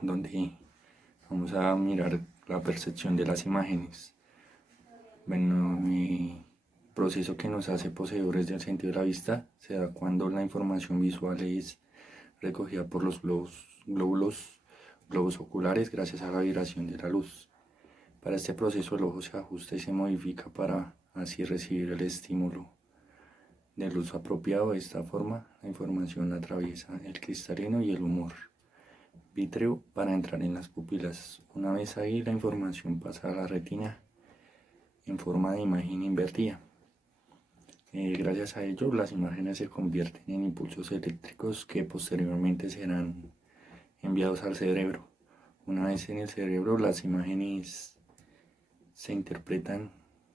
donde vamos a mirar la percepción de las imágenes. Bueno, el proceso que nos hace poseedores del sentido de la vista se da cuando la información visual es recogida por los globos oculares gracias a la vibración de la luz. Para este proceso el ojo se ajusta y se modifica para así recibir el estímulo de luz apropiado. De esta forma, la información atraviesa el cristalino y el humor vítreo para entrar en las pupilas. Una vez ahí, la información pasa a la retina en forma de imagen invertida. Gracias a ello, las imágenes se convierten en impulsos eléctricos que posteriormente serán enviados al cerebro. Una vez en el cerebro, las imágenes se interpretan,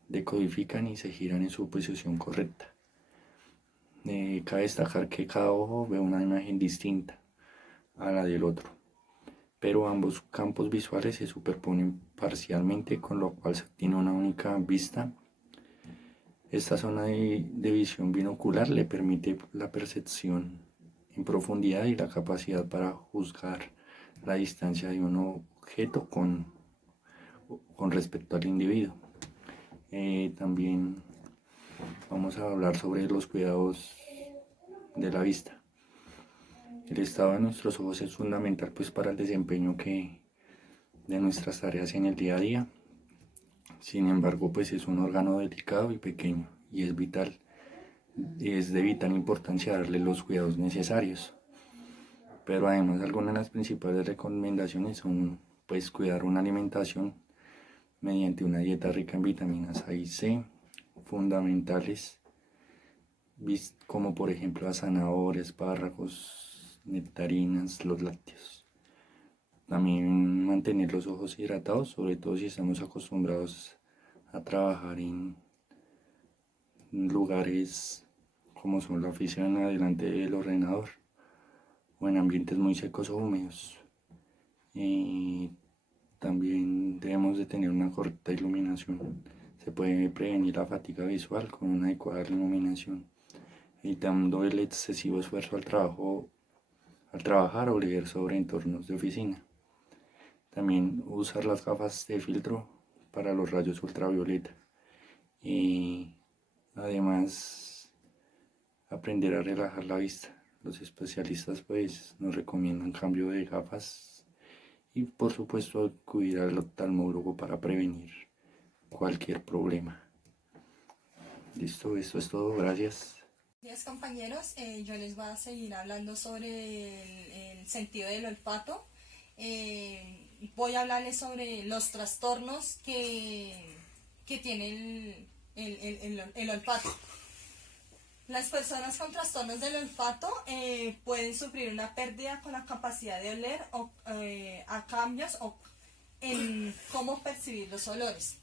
decodifican y se giran en su posición correcta. Cabe destacar que cada ojo ve una imagen distinta a la del otro, pero ambos campos visuales se superponen parcialmente, con lo cual se obtiene una única vista. Esta zona de visión binocular le permite la percepción en profundidad y la capacidad para juzgar la distancia de un objeto con respecto al individuo. También vamos a hablar sobre los cuidados de la vista. El estado de nuestros ojos es fundamental pues para el desempeño de nuestras tareas en el día a día. Sin embargo, pues es un órgano delicado y pequeño y es de vital importancia darle los cuidados necesarios. Pero además, algunas de las principales recomendaciones son pues cuidar una alimentación mediante una dieta rica en vitaminas A y C, fundamentales, como por ejemplo las zanahorias, espárragos, nectarinas, los lácteos. También mantener los ojos hidratados, sobre todo si estamos acostumbrados a trabajar en lugares como son la oficina, delante del ordenador, o en ambientes muy secos o húmedos. También debemos de tener una correcta iluminación. Se puede prevenir la fatiga visual con una adecuada iluminación, evitando el excesivo esfuerzo al trabajar o leer sobre entornos de oficina. También usar las gafas de filtro para los rayos ultravioleta. Y además aprender a relajar la vista. Los especialistas pues nos recomiendan cambio de gafas y por supuesto acudir al oftalmólogo para prevenir cualquier problema. Listo, esto es todo, gracias. Días compañeros, yo les voy a seguir hablando sobre el sentido del olfato. Voy a hablarles sobre los trastornos que tiene el olfato. Las personas con trastornos del olfato pueden sufrir una pérdida con la capacidad de oler a cambios en cómo percibir los olores.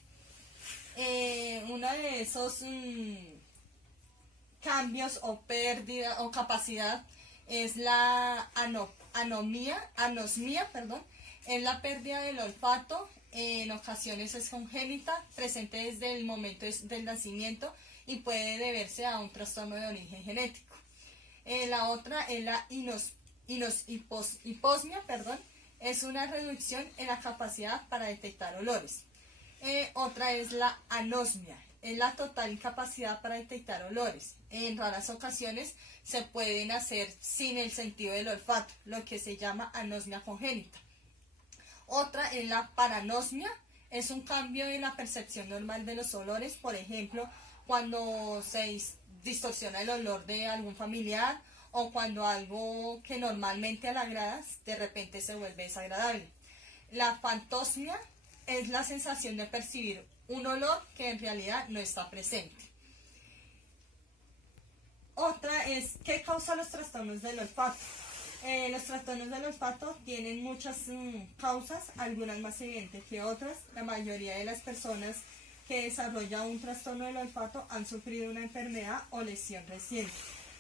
Uno de esos cambios o pérdida o capacidad es la anosmia, es la pérdida del olfato. En ocasiones es congénita, presente desde el momento del nacimiento y puede deberse a un trastorno de origen genético. La otra es la hiposmia, es una reducción en la capacidad para detectar olores. Otra es la anosmia, es la total incapacidad para detectar olores. En raras ocasiones se puede nacer sin el sentido del olfato, lo que se llama anosmia congénita. Otra es la paranosmia, es un cambio en la percepción normal de los olores, por ejemplo, cuando se distorsiona el olor de algún familiar o cuando algo que normalmente agrada de repente se vuelve desagradable. La fantosmia es la sensación de percibir un olor que en realidad no está presente. Otra es, ¿qué causa los trastornos del olfato? Los trastornos del olfato tienen muchas causas, algunas más evidentes que otras. La mayoría de las personas que desarrollan un trastorno del olfato han sufrido una enfermedad o lesión reciente.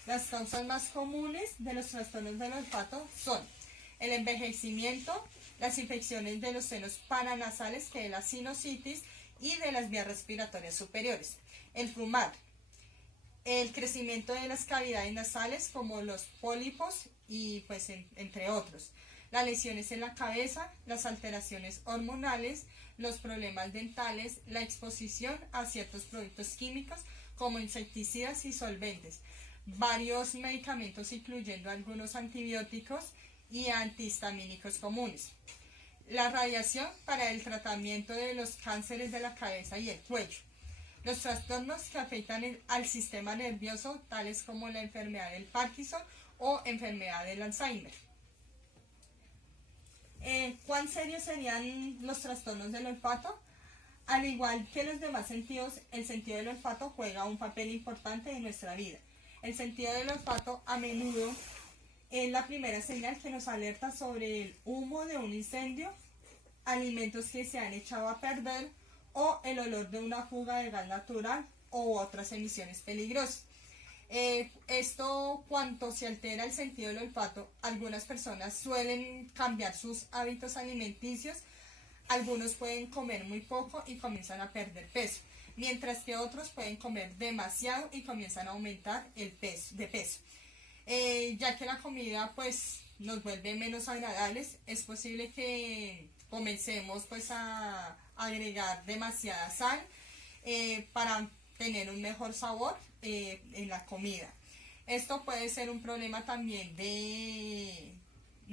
Las causas más comunes de los trastornos del olfato son el envejecimiento, las infecciones de los senos paranasales, que es la sinusitis, y de las vías respiratorias superiores, el fumar, el crecimiento de las cavidades nasales como los pólipos y pues entre otros, las lesiones en la cabeza, las alteraciones hormonales, los problemas dentales, la exposición a ciertos productos químicos como insecticidas y solventes, varios medicamentos incluyendo algunos antibióticos y antihistamínicos comunes. La radiación para el tratamiento de los cánceres de la cabeza y el cuello. Los trastornos que afectan al sistema nervioso, tales como la enfermedad del Parkinson o enfermedad del Alzheimer. ¿Cuán serios serían los trastornos del olfato? Al igual que los demás sentidos, el sentido del olfato juega un papel importante en nuestra vida. El sentido del olfato a menudo es la primera señal que nos alerta sobre el humo de un incendio, alimentos que se han echado a perder o el olor de una fuga de gas natural u otras emisiones peligrosas. Cuando se altera el sentido del olfato, algunas personas suelen cambiar sus hábitos alimenticios, algunos pueden comer muy poco y comienzan a perder peso, mientras que otros pueden comer demasiado y comienzan a aumentar de peso. Ya que la comida pues nos vuelve menos agradables, es posible que comencemos pues a agregar demasiada sal para tener un mejor sabor en la comida. Esto puede ser un problema también de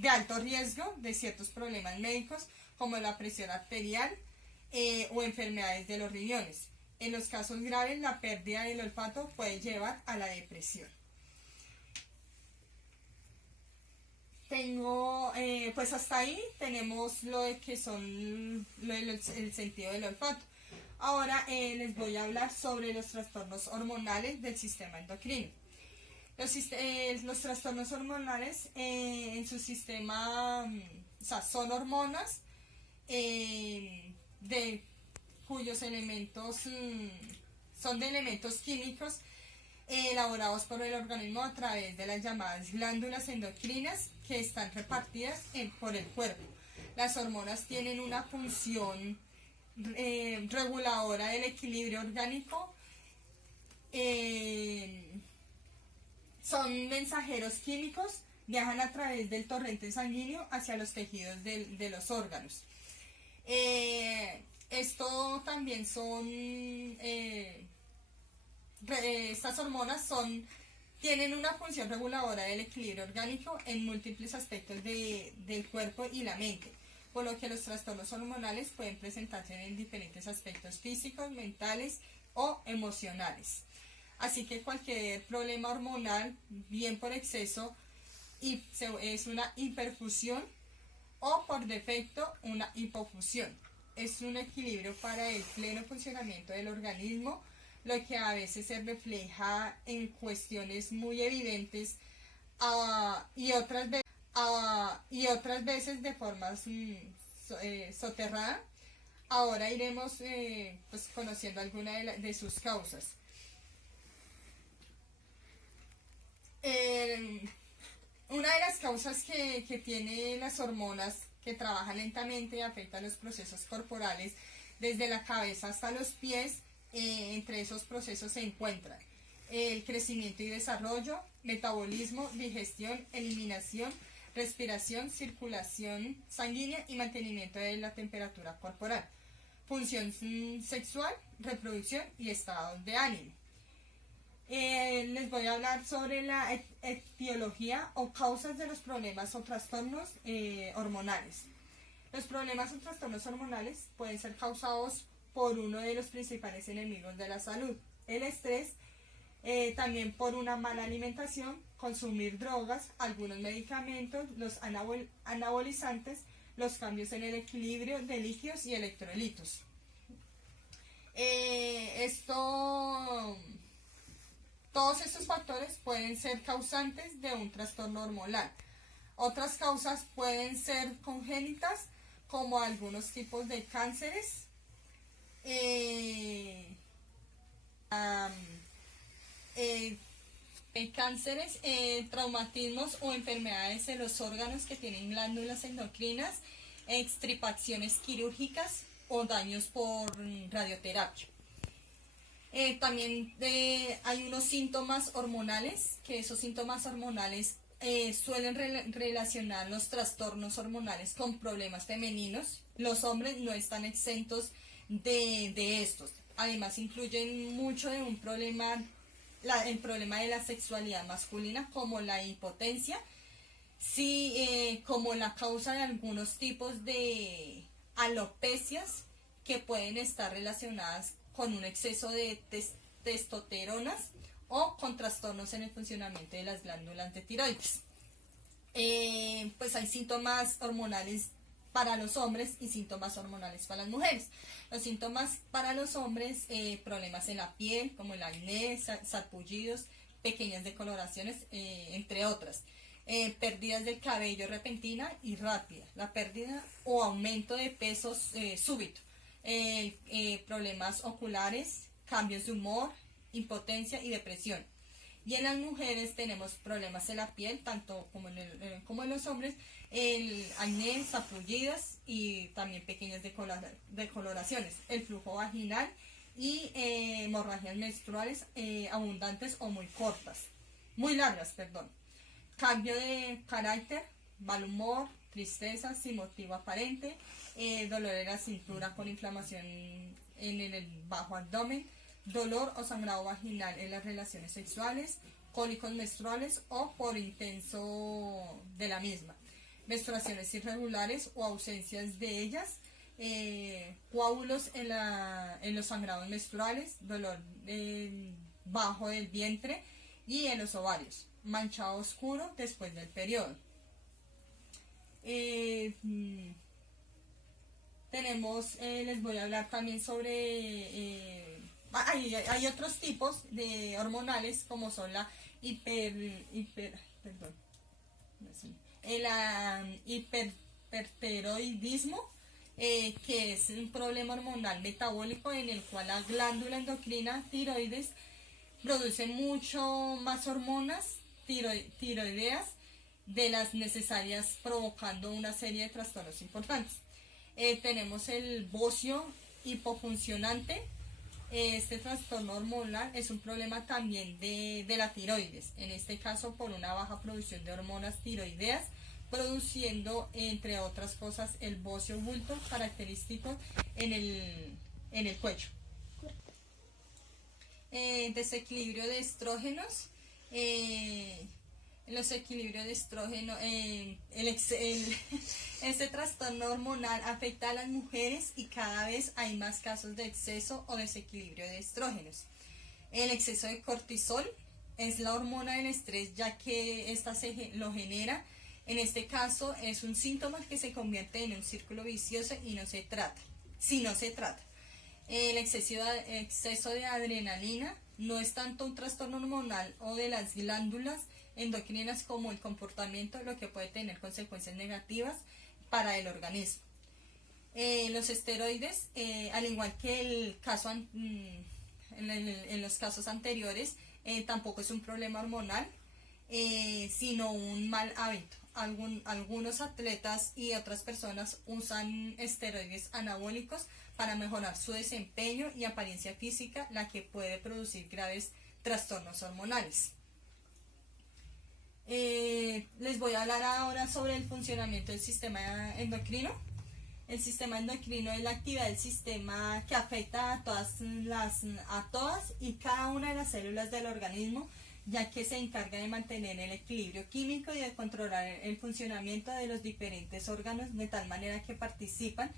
alto riesgo de ciertos problemas médicos como la presión arterial o enfermedades de los riñones. En los casos graves, la pérdida del olfato puede llevar a la depresión. Pues hasta ahí tenemos lo de que son el sentido del olfato. Ahora les voy a hablar sobre los trastornos hormonales del sistema endocrino. Los trastornos hormonales en su sistema, son hormonas cuyos elementos son de elementos químicos elaborados por el organismo a través de las llamadas glándulas endocrinas que están repartidas por el cuerpo. Las hormonas tienen una función reguladora del equilibrio orgánico. Son mensajeros químicos, viajan a través del torrente sanguíneo hacia los tejidos de los órganos. Esto también son, estas hormonas tienen una función reguladora del equilibrio orgánico en múltiples aspectos del cuerpo y la mente, por lo que los trastornos hormonales pueden presentarse en diferentes aspectos físicos, mentales o emocionales. Así que cualquier problema hormonal, bien por exceso, es una hiperfusión o por defecto una hipofusión. Es un equilibrio para el pleno funcionamiento del organismo, lo que a veces se refleja en cuestiones muy evidentes y otras veces de forma soterrada. Ahora iremos pues, conociendo algunas de sus causas. Una de las causas que tiene las hormonas que trabajan lentamente y afectan los procesos corporales desde la cabeza hasta los pies, entre esos procesos se encuentran el crecimiento y desarrollo, metabolismo, digestión, eliminación, respiración, circulación sanguínea y mantenimiento de la temperatura corporal, función sexual, reproducción y estados de ánimo. Les voy a hablar sobre la etiología o causas de los problemas o trastornos hormonales. Los problemas o trastornos hormonales pueden ser causados por uno de los principales enemigos de la salud, el estrés, también por una mala alimentación, consumir drogas, algunos medicamentos, los anabolizantes, los cambios en el equilibrio de líquidos y electrolitos. Todos estos factores pueden ser causantes de un trastorno hormonal. Otras causas pueden ser congénitas, como algunos tipos de cánceres, traumatismos o enfermedades en los órganos que tienen glándulas endocrinas, extirpaciones quirúrgicas o daños por radioterapia. También hay unos síntomas hormonales, que esos síntomas hormonales suelen relacionar los trastornos hormonales con problemas femeninos. Los hombres no están exentos de estos. Además incluyen mucho de un problema, el problema de la sexualidad masculina, como la impotencia, como la causa de algunos tipos de alopecias que pueden estar relacionadas con un exceso de testosteronas o con trastornos en el funcionamiento de las glándulas de tiroides. Pues hay síntomas hormonales para los hombres y síntomas hormonales para las mujeres. Los síntomas para los hombres, problemas en la piel como el acné, sarpullidos, pequeñas decoloraciones, entre otras. Pérdidas del cabello repentina y rápida, la pérdida o aumento de pesos súbito. Problemas oculares, cambios de humor, impotencia y depresión. Y en las mujeres tenemos problemas en la piel, tanto como en los hombres, el acné, sarpullidas y también pequeñas decoloraciones, el flujo vaginal y hemorragias menstruales abundantes o muy largas, cambio de carácter, mal humor, tristeza sin motivo aparente, dolor en la cintura con inflamación en el bajo abdomen, dolor o sangrado vaginal en las relaciones sexuales, cólicos menstruales o por intenso de la misma, menstruaciones irregulares o ausencias de ellas, coágulos en los sangrados menstruales, dolor bajo del vientre y en los ovarios, manchado oscuro después del periodo. Les voy a hablar también sobre hay otros tipos de hormonales como son la hipertiroidismo, que es un problema hormonal metabólico en el cual la glándula endocrina tiroides produce mucho más hormonas tiroideas de las necesarias, provocando una serie de trastornos importantes. Tenemos el bocio hipofuncionante. Este trastorno hormonal es un problema también de la tiroides, en este caso por una baja producción de hormonas tiroideas, produciendo entre otras cosas el bocio bulto característico en el cuello. Desequilibrio de estrógenos. Los equilibrios de estrógeno, este trastorno hormonal afecta a las mujeres y cada vez hay más casos de exceso o desequilibrio de estrógenos. El exceso de cortisol es la hormona del estrés, ya que esta lo genera. En este caso es un síntoma que se convierte en un círculo vicioso y no se trata. Si no se trata. El exceso de adrenalina no es tanto un trastorno hormonal o de las glándulas endocrinas como el comportamiento, lo que puede tener consecuencias negativas para el organismo. Los esteroides, al igual que en los casos anteriores, tampoco es un problema hormonal, sino un mal hábito. Algunos atletas y otras personas usan esteroides anabólicos para mejorar su desempeño y apariencia física, la que puede producir graves trastornos hormonales. Les voy a hablar ahora sobre el funcionamiento del sistema endocrino. El sistema endocrino es la actividad del sistema que afecta a todas y cada una de las células del organismo, ya que se encarga de mantener el equilibrio químico y de controlar el funcionamiento de los diferentes órganos de tal manera que participan,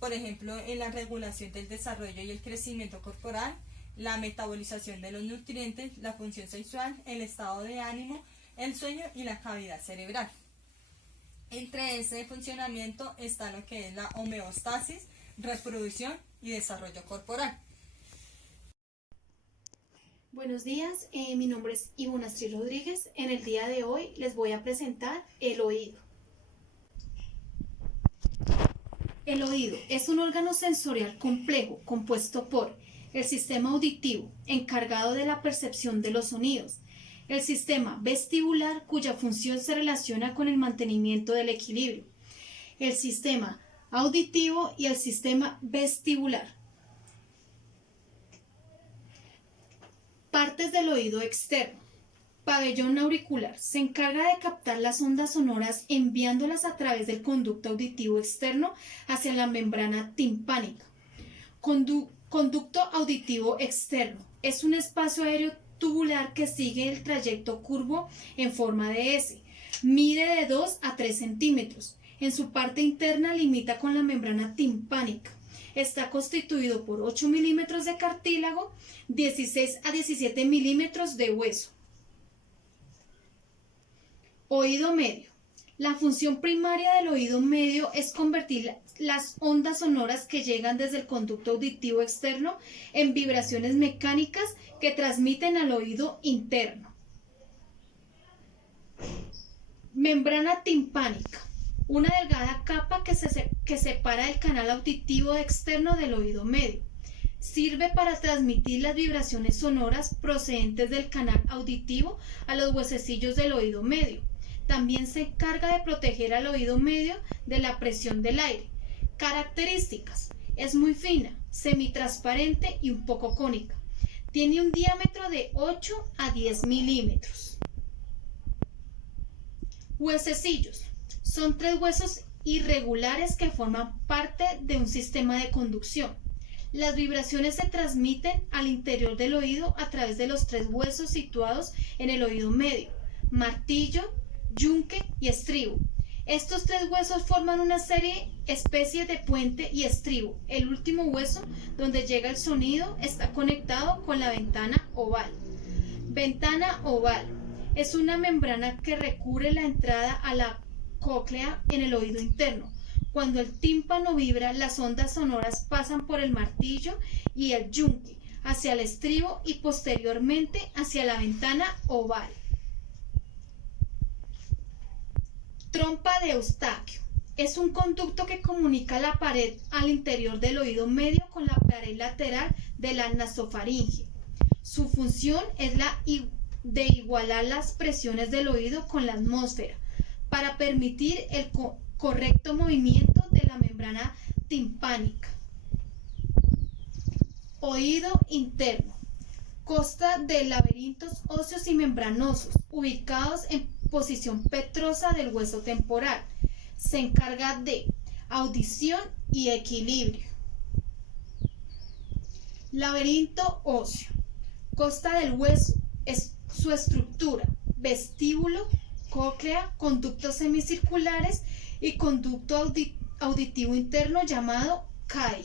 por ejemplo, en la regulación del desarrollo y el crecimiento corporal, la metabolización de los nutrientes, la función sexual, el estado de ánimo, el sueño y la cavidad cerebral. Entre ese funcionamiento está lo que es la homeostasis, reproducción y desarrollo corporal. Buenos días, mi nombre es Ivonne Astrid Rodríguez. En el día de hoy les voy a presentar el oído. El oído es un órgano sensorial complejo compuesto por el sistema auditivo, encargado de la percepción de los sonidos, el sistema vestibular, cuya función se relaciona con el mantenimiento del equilibrio, el sistema auditivo y el sistema vestibular. Partes del oído externo. Pabellón auricular. Se encarga de captar las ondas sonoras enviándolas a través del conducto auditivo externo hacia la membrana timpánica. Conducto auditivo externo. Es un espacio aéreo tubular que sigue el trayecto curvo en forma de S. Mide de 2 a 3 centímetros. En su parte interna limita con la membrana timpánica. Está constituido por 8 milímetros de cartílago, 16 a 17 milímetros de hueso. Oído medio. La función primaria del oído medio es convertir las ondas sonoras que llegan desde el conducto auditivo externo en vibraciones mecánicas que transmiten al oído interno. Membrana timpánica. Una delgada capa que separa el canal auditivo externo del oído medio. Sirve para transmitir las vibraciones sonoras procedentes del canal auditivo a los huesecillos del oído medio. También se encarga de proteger al oído medio de la presión del aire. Características. Es muy fina, semitransparente y un poco cónica. Tiene un diámetro de 8 a 10 milímetros. Huesecillos. Son 3 huesos irregulares que forman parte de un sistema de conducción. Las vibraciones se transmiten al interior del oído a través de los 3 huesos situados en el oído medio: martillo, yunque y estribo. Estos 3 huesos forman una especie de puente y estribo. El último hueso, donde llega el sonido, está conectado con la ventana oval. Ventana oval es una membrana que recubre la entrada a la cóclea en el oído interno. Cuando el tímpano vibra, las ondas sonoras pasan por el martillo y el yunque hacia el estribo y posteriormente hacia la ventana oval. Trompa de Eustaquio. Es un conducto que comunica la pared al interior del oído medio con la pared lateral de la nasofaringe. Su función es la de igualar las presiones del oído con la atmósfera para permitir el correcto movimiento de la membrana timpánica. Oído interno. Consta de laberintos óseos y membranosos, ubicados en posición petrosa del hueso temporal. Se encarga de audición y equilibrio. Laberinto óseo. Consta del hueso, es su estructura: vestíbulo, cóclea, conductos semicirculares y conducto auditivo interno llamado CAI.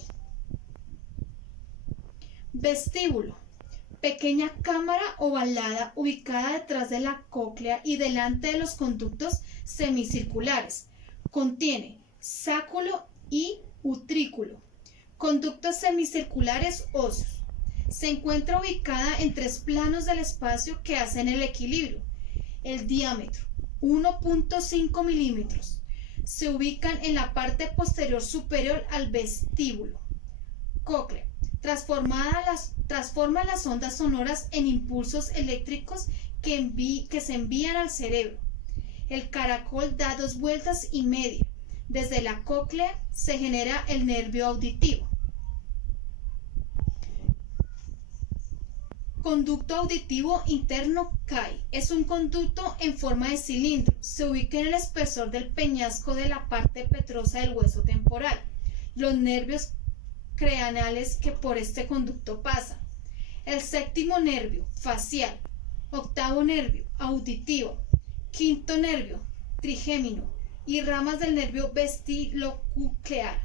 Vestíbulo. Pequeña cámara ovalada ubicada detrás de la cóclea y delante de los conductos semicirculares. Contiene sáculo y utrículo. Conductos semicirculares óseos. Se encuentra ubicada en 3 planos del espacio que hacen el equilibrio. El diámetro, 1.5 milímetros. Se ubican en la parte posterior superior al vestíbulo. Cóclea. Transforma las ondas sonoras en impulsos eléctricos que se envían al cerebro. El caracol da 2 vueltas y media. Desde la cóclea se genera el nervio auditivo. Conducto auditivo interno CAI. Es un conducto en forma de cilindro. Se ubica en el espesor del peñasco de la parte petrosa del hueso temporal. Los nervios craneales que por este conducto pasan. El séptimo nervio facial. Octavo nervio auditivo. Quinto nervio trigémino. Y ramas del nervio vestibulocuclear.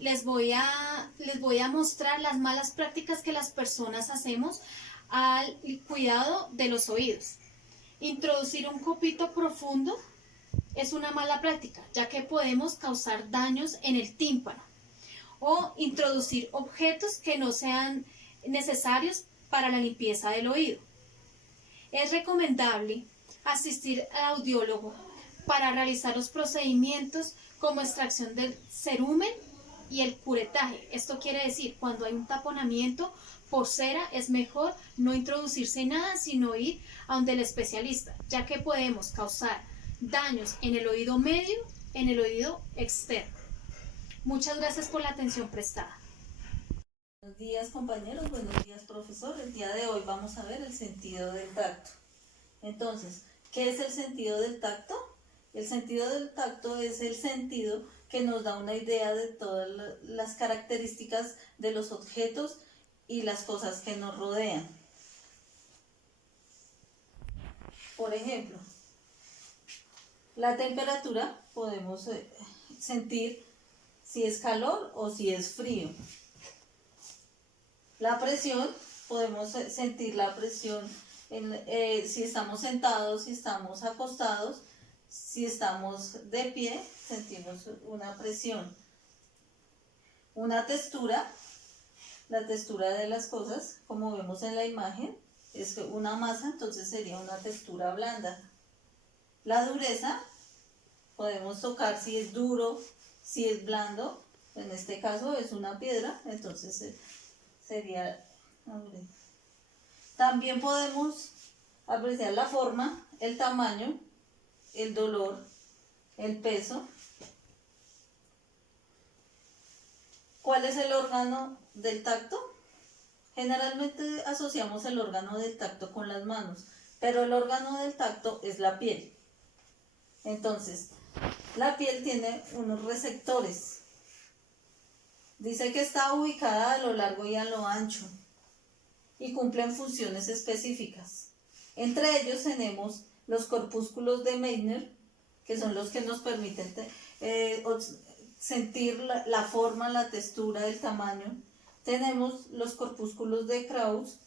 Les voy a mostrar las malas prácticas que las personas hacemos al cuidado de los oídos. Introducir un copito profundo es una mala práctica, ya que podemos causar daños en el tímpano. O introducir objetos que no sean necesarios para la limpieza del oído. Es recomendable asistir al audiólogo para realizar los procedimientos como extracción del cerumen y el curetaje. Esto quiere decir, cuando hay un taponamiento por cera, es mejor no introducirse nada, sino ir a donde el especialista, ya que podemos causar daños en el oído medio, en el oído externo. Muchas gracias por la atención prestada. Buenos días, compañeros, buenos días, profesor. El día de hoy vamos a ver el sentido del tacto. Entonces, ¿qué es el sentido del tacto? El sentido del tacto es el sentido que nos da una idea de todas las características de los objetos y las cosas que nos rodean. Por ejemplo, la temperatura podemos sentir si es calor o si es frío. La presión, podemos sentir la presión si estamos sentados, si estamos acostados. Si estamos de pie, sentimos una presión. Una textura, la textura de las cosas, como vemos en la imagen, es una masa, entonces sería una textura blanda. La dureza, podemos tocar si es duro, si es blando, en este caso es una piedra, entonces sería la dureza. También podemos apreciar la forma, el tamaño, el dolor, el peso. ¿Cuál es el órgano del tacto? Generalmente asociamos el órgano del tacto con las manos, pero el órgano del tacto es la piel. Entonces, la piel tiene unos receptores. Dice que está ubicada a lo largo y a lo ancho y cumplen funciones específicas. Entre ellos tenemos los corpúsculos de Meissner, que son los que nos permiten sentir la forma, la textura, el tamaño. Tenemos los corpúsculos de Krauss,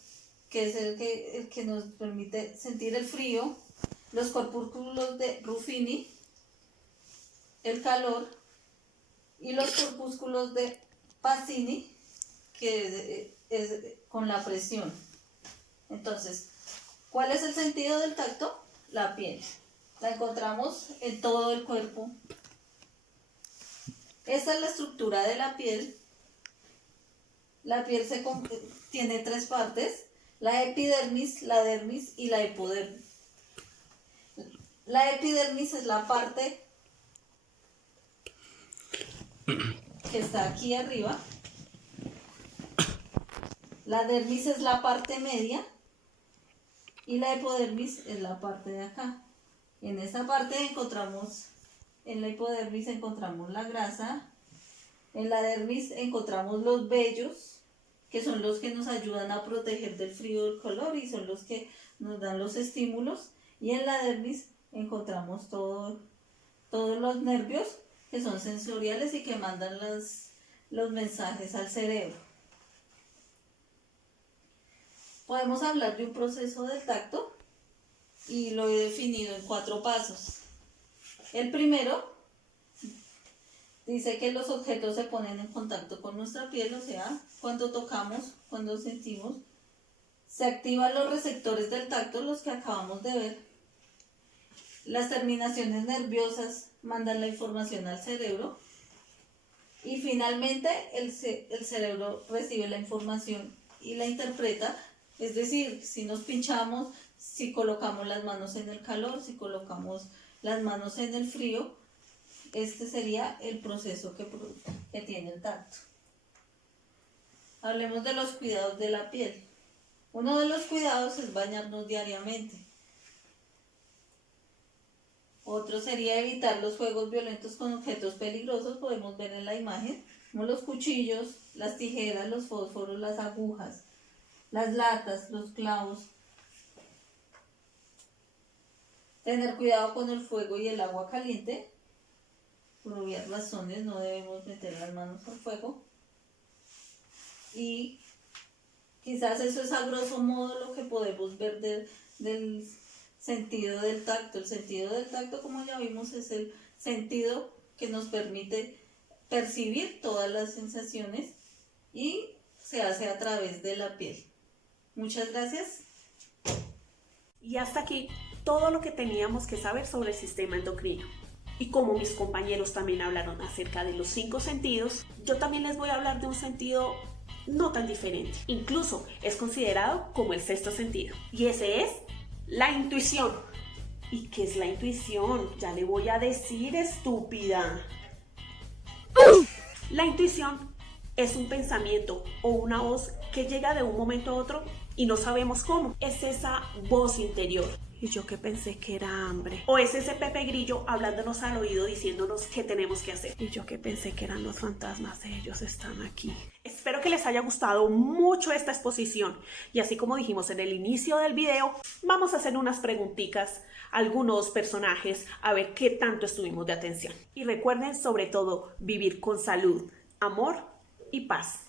que es el que nos permite sentir el frío. Los corpúsculos de Ruffini, el calor. Y los corpúsculos de Pacini, que es con la presión. Entonces, ¿cuál es el sentido del tacto? La piel. La encontramos en todo el cuerpo. Esta es la estructura de la piel. La piel tiene 3 partes: la epidermis, la dermis y la hipodermis. La epidermis es la parte que está aquí arriba. La dermis es la parte media y la hipodermis es la parte de acá. En esta parte en la hipodermis encontramos la grasa, en la dermis encontramos los vellos, que son los que nos ayudan a proteger del frío del color y son los que nos dan los estímulos, y en la dermis encontramos todos los nervios que son sensoriales y que mandan los mensajes al cerebro. Podemos hablar de un proceso del tacto y lo he definido en 4 pasos. El primero dice que los objetos se ponen en contacto con nuestra piel, o sea, cuando tocamos, cuando sentimos, se activan los receptores del tacto, los que acabamos de ver. Las terminaciones nerviosas mandan la información al cerebro y finalmente el cerebro recibe la información y la interpreta. Es decir, si nos pinchamos, si colocamos las manos en el calor, si colocamos las manos en el frío, este sería el proceso que tiene el tacto. Hablemos de los cuidados de la piel. Uno de los cuidados es bañarnos diariamente. Otro sería evitar los juegos violentos con objetos peligrosos. Podemos ver en la imagen como los cuchillos, las tijeras, los fósforos, las agujas, las latas, los clavos. Tener cuidado con el fuego y el agua caliente. Por obvias razones no debemos meter las manos al fuego. Y quizás eso es a grosso modo lo que podemos ver del sentido del tacto. El sentido del tacto, como ya vimos, es el sentido que nos permite percibir todas las sensaciones y se hace a través de la piel. Muchas gracias. Y hasta aquí todo lo que teníamos que saber sobre el sistema endocrino. Y como mis compañeros también hablaron acerca de los 5 sentidos, yo también les voy a hablar de un sentido no tan diferente. Incluso es considerado como el 6º sentido. Y ese es la intuición. ¿Y qué es la intuición? Ya le voy a decir, estúpida. La intuición es un pensamiento o una voz que llega de un momento a otro y no sabemos cómo. Es esa voz interior. Y yo que pensé que era hambre. O es ese Pepe Grillo hablándonos al oído diciéndonos qué tenemos que hacer. Y yo que pensé que eran los fantasmas, ellos están aquí. Espero que les haya gustado mucho esta exposición. Y así como dijimos en el inicio del video, vamos a hacer unas preguntitas a algunos personajes a ver qué tanto estuvimos de atención. Y recuerden sobre todo vivir con salud, amor y paz.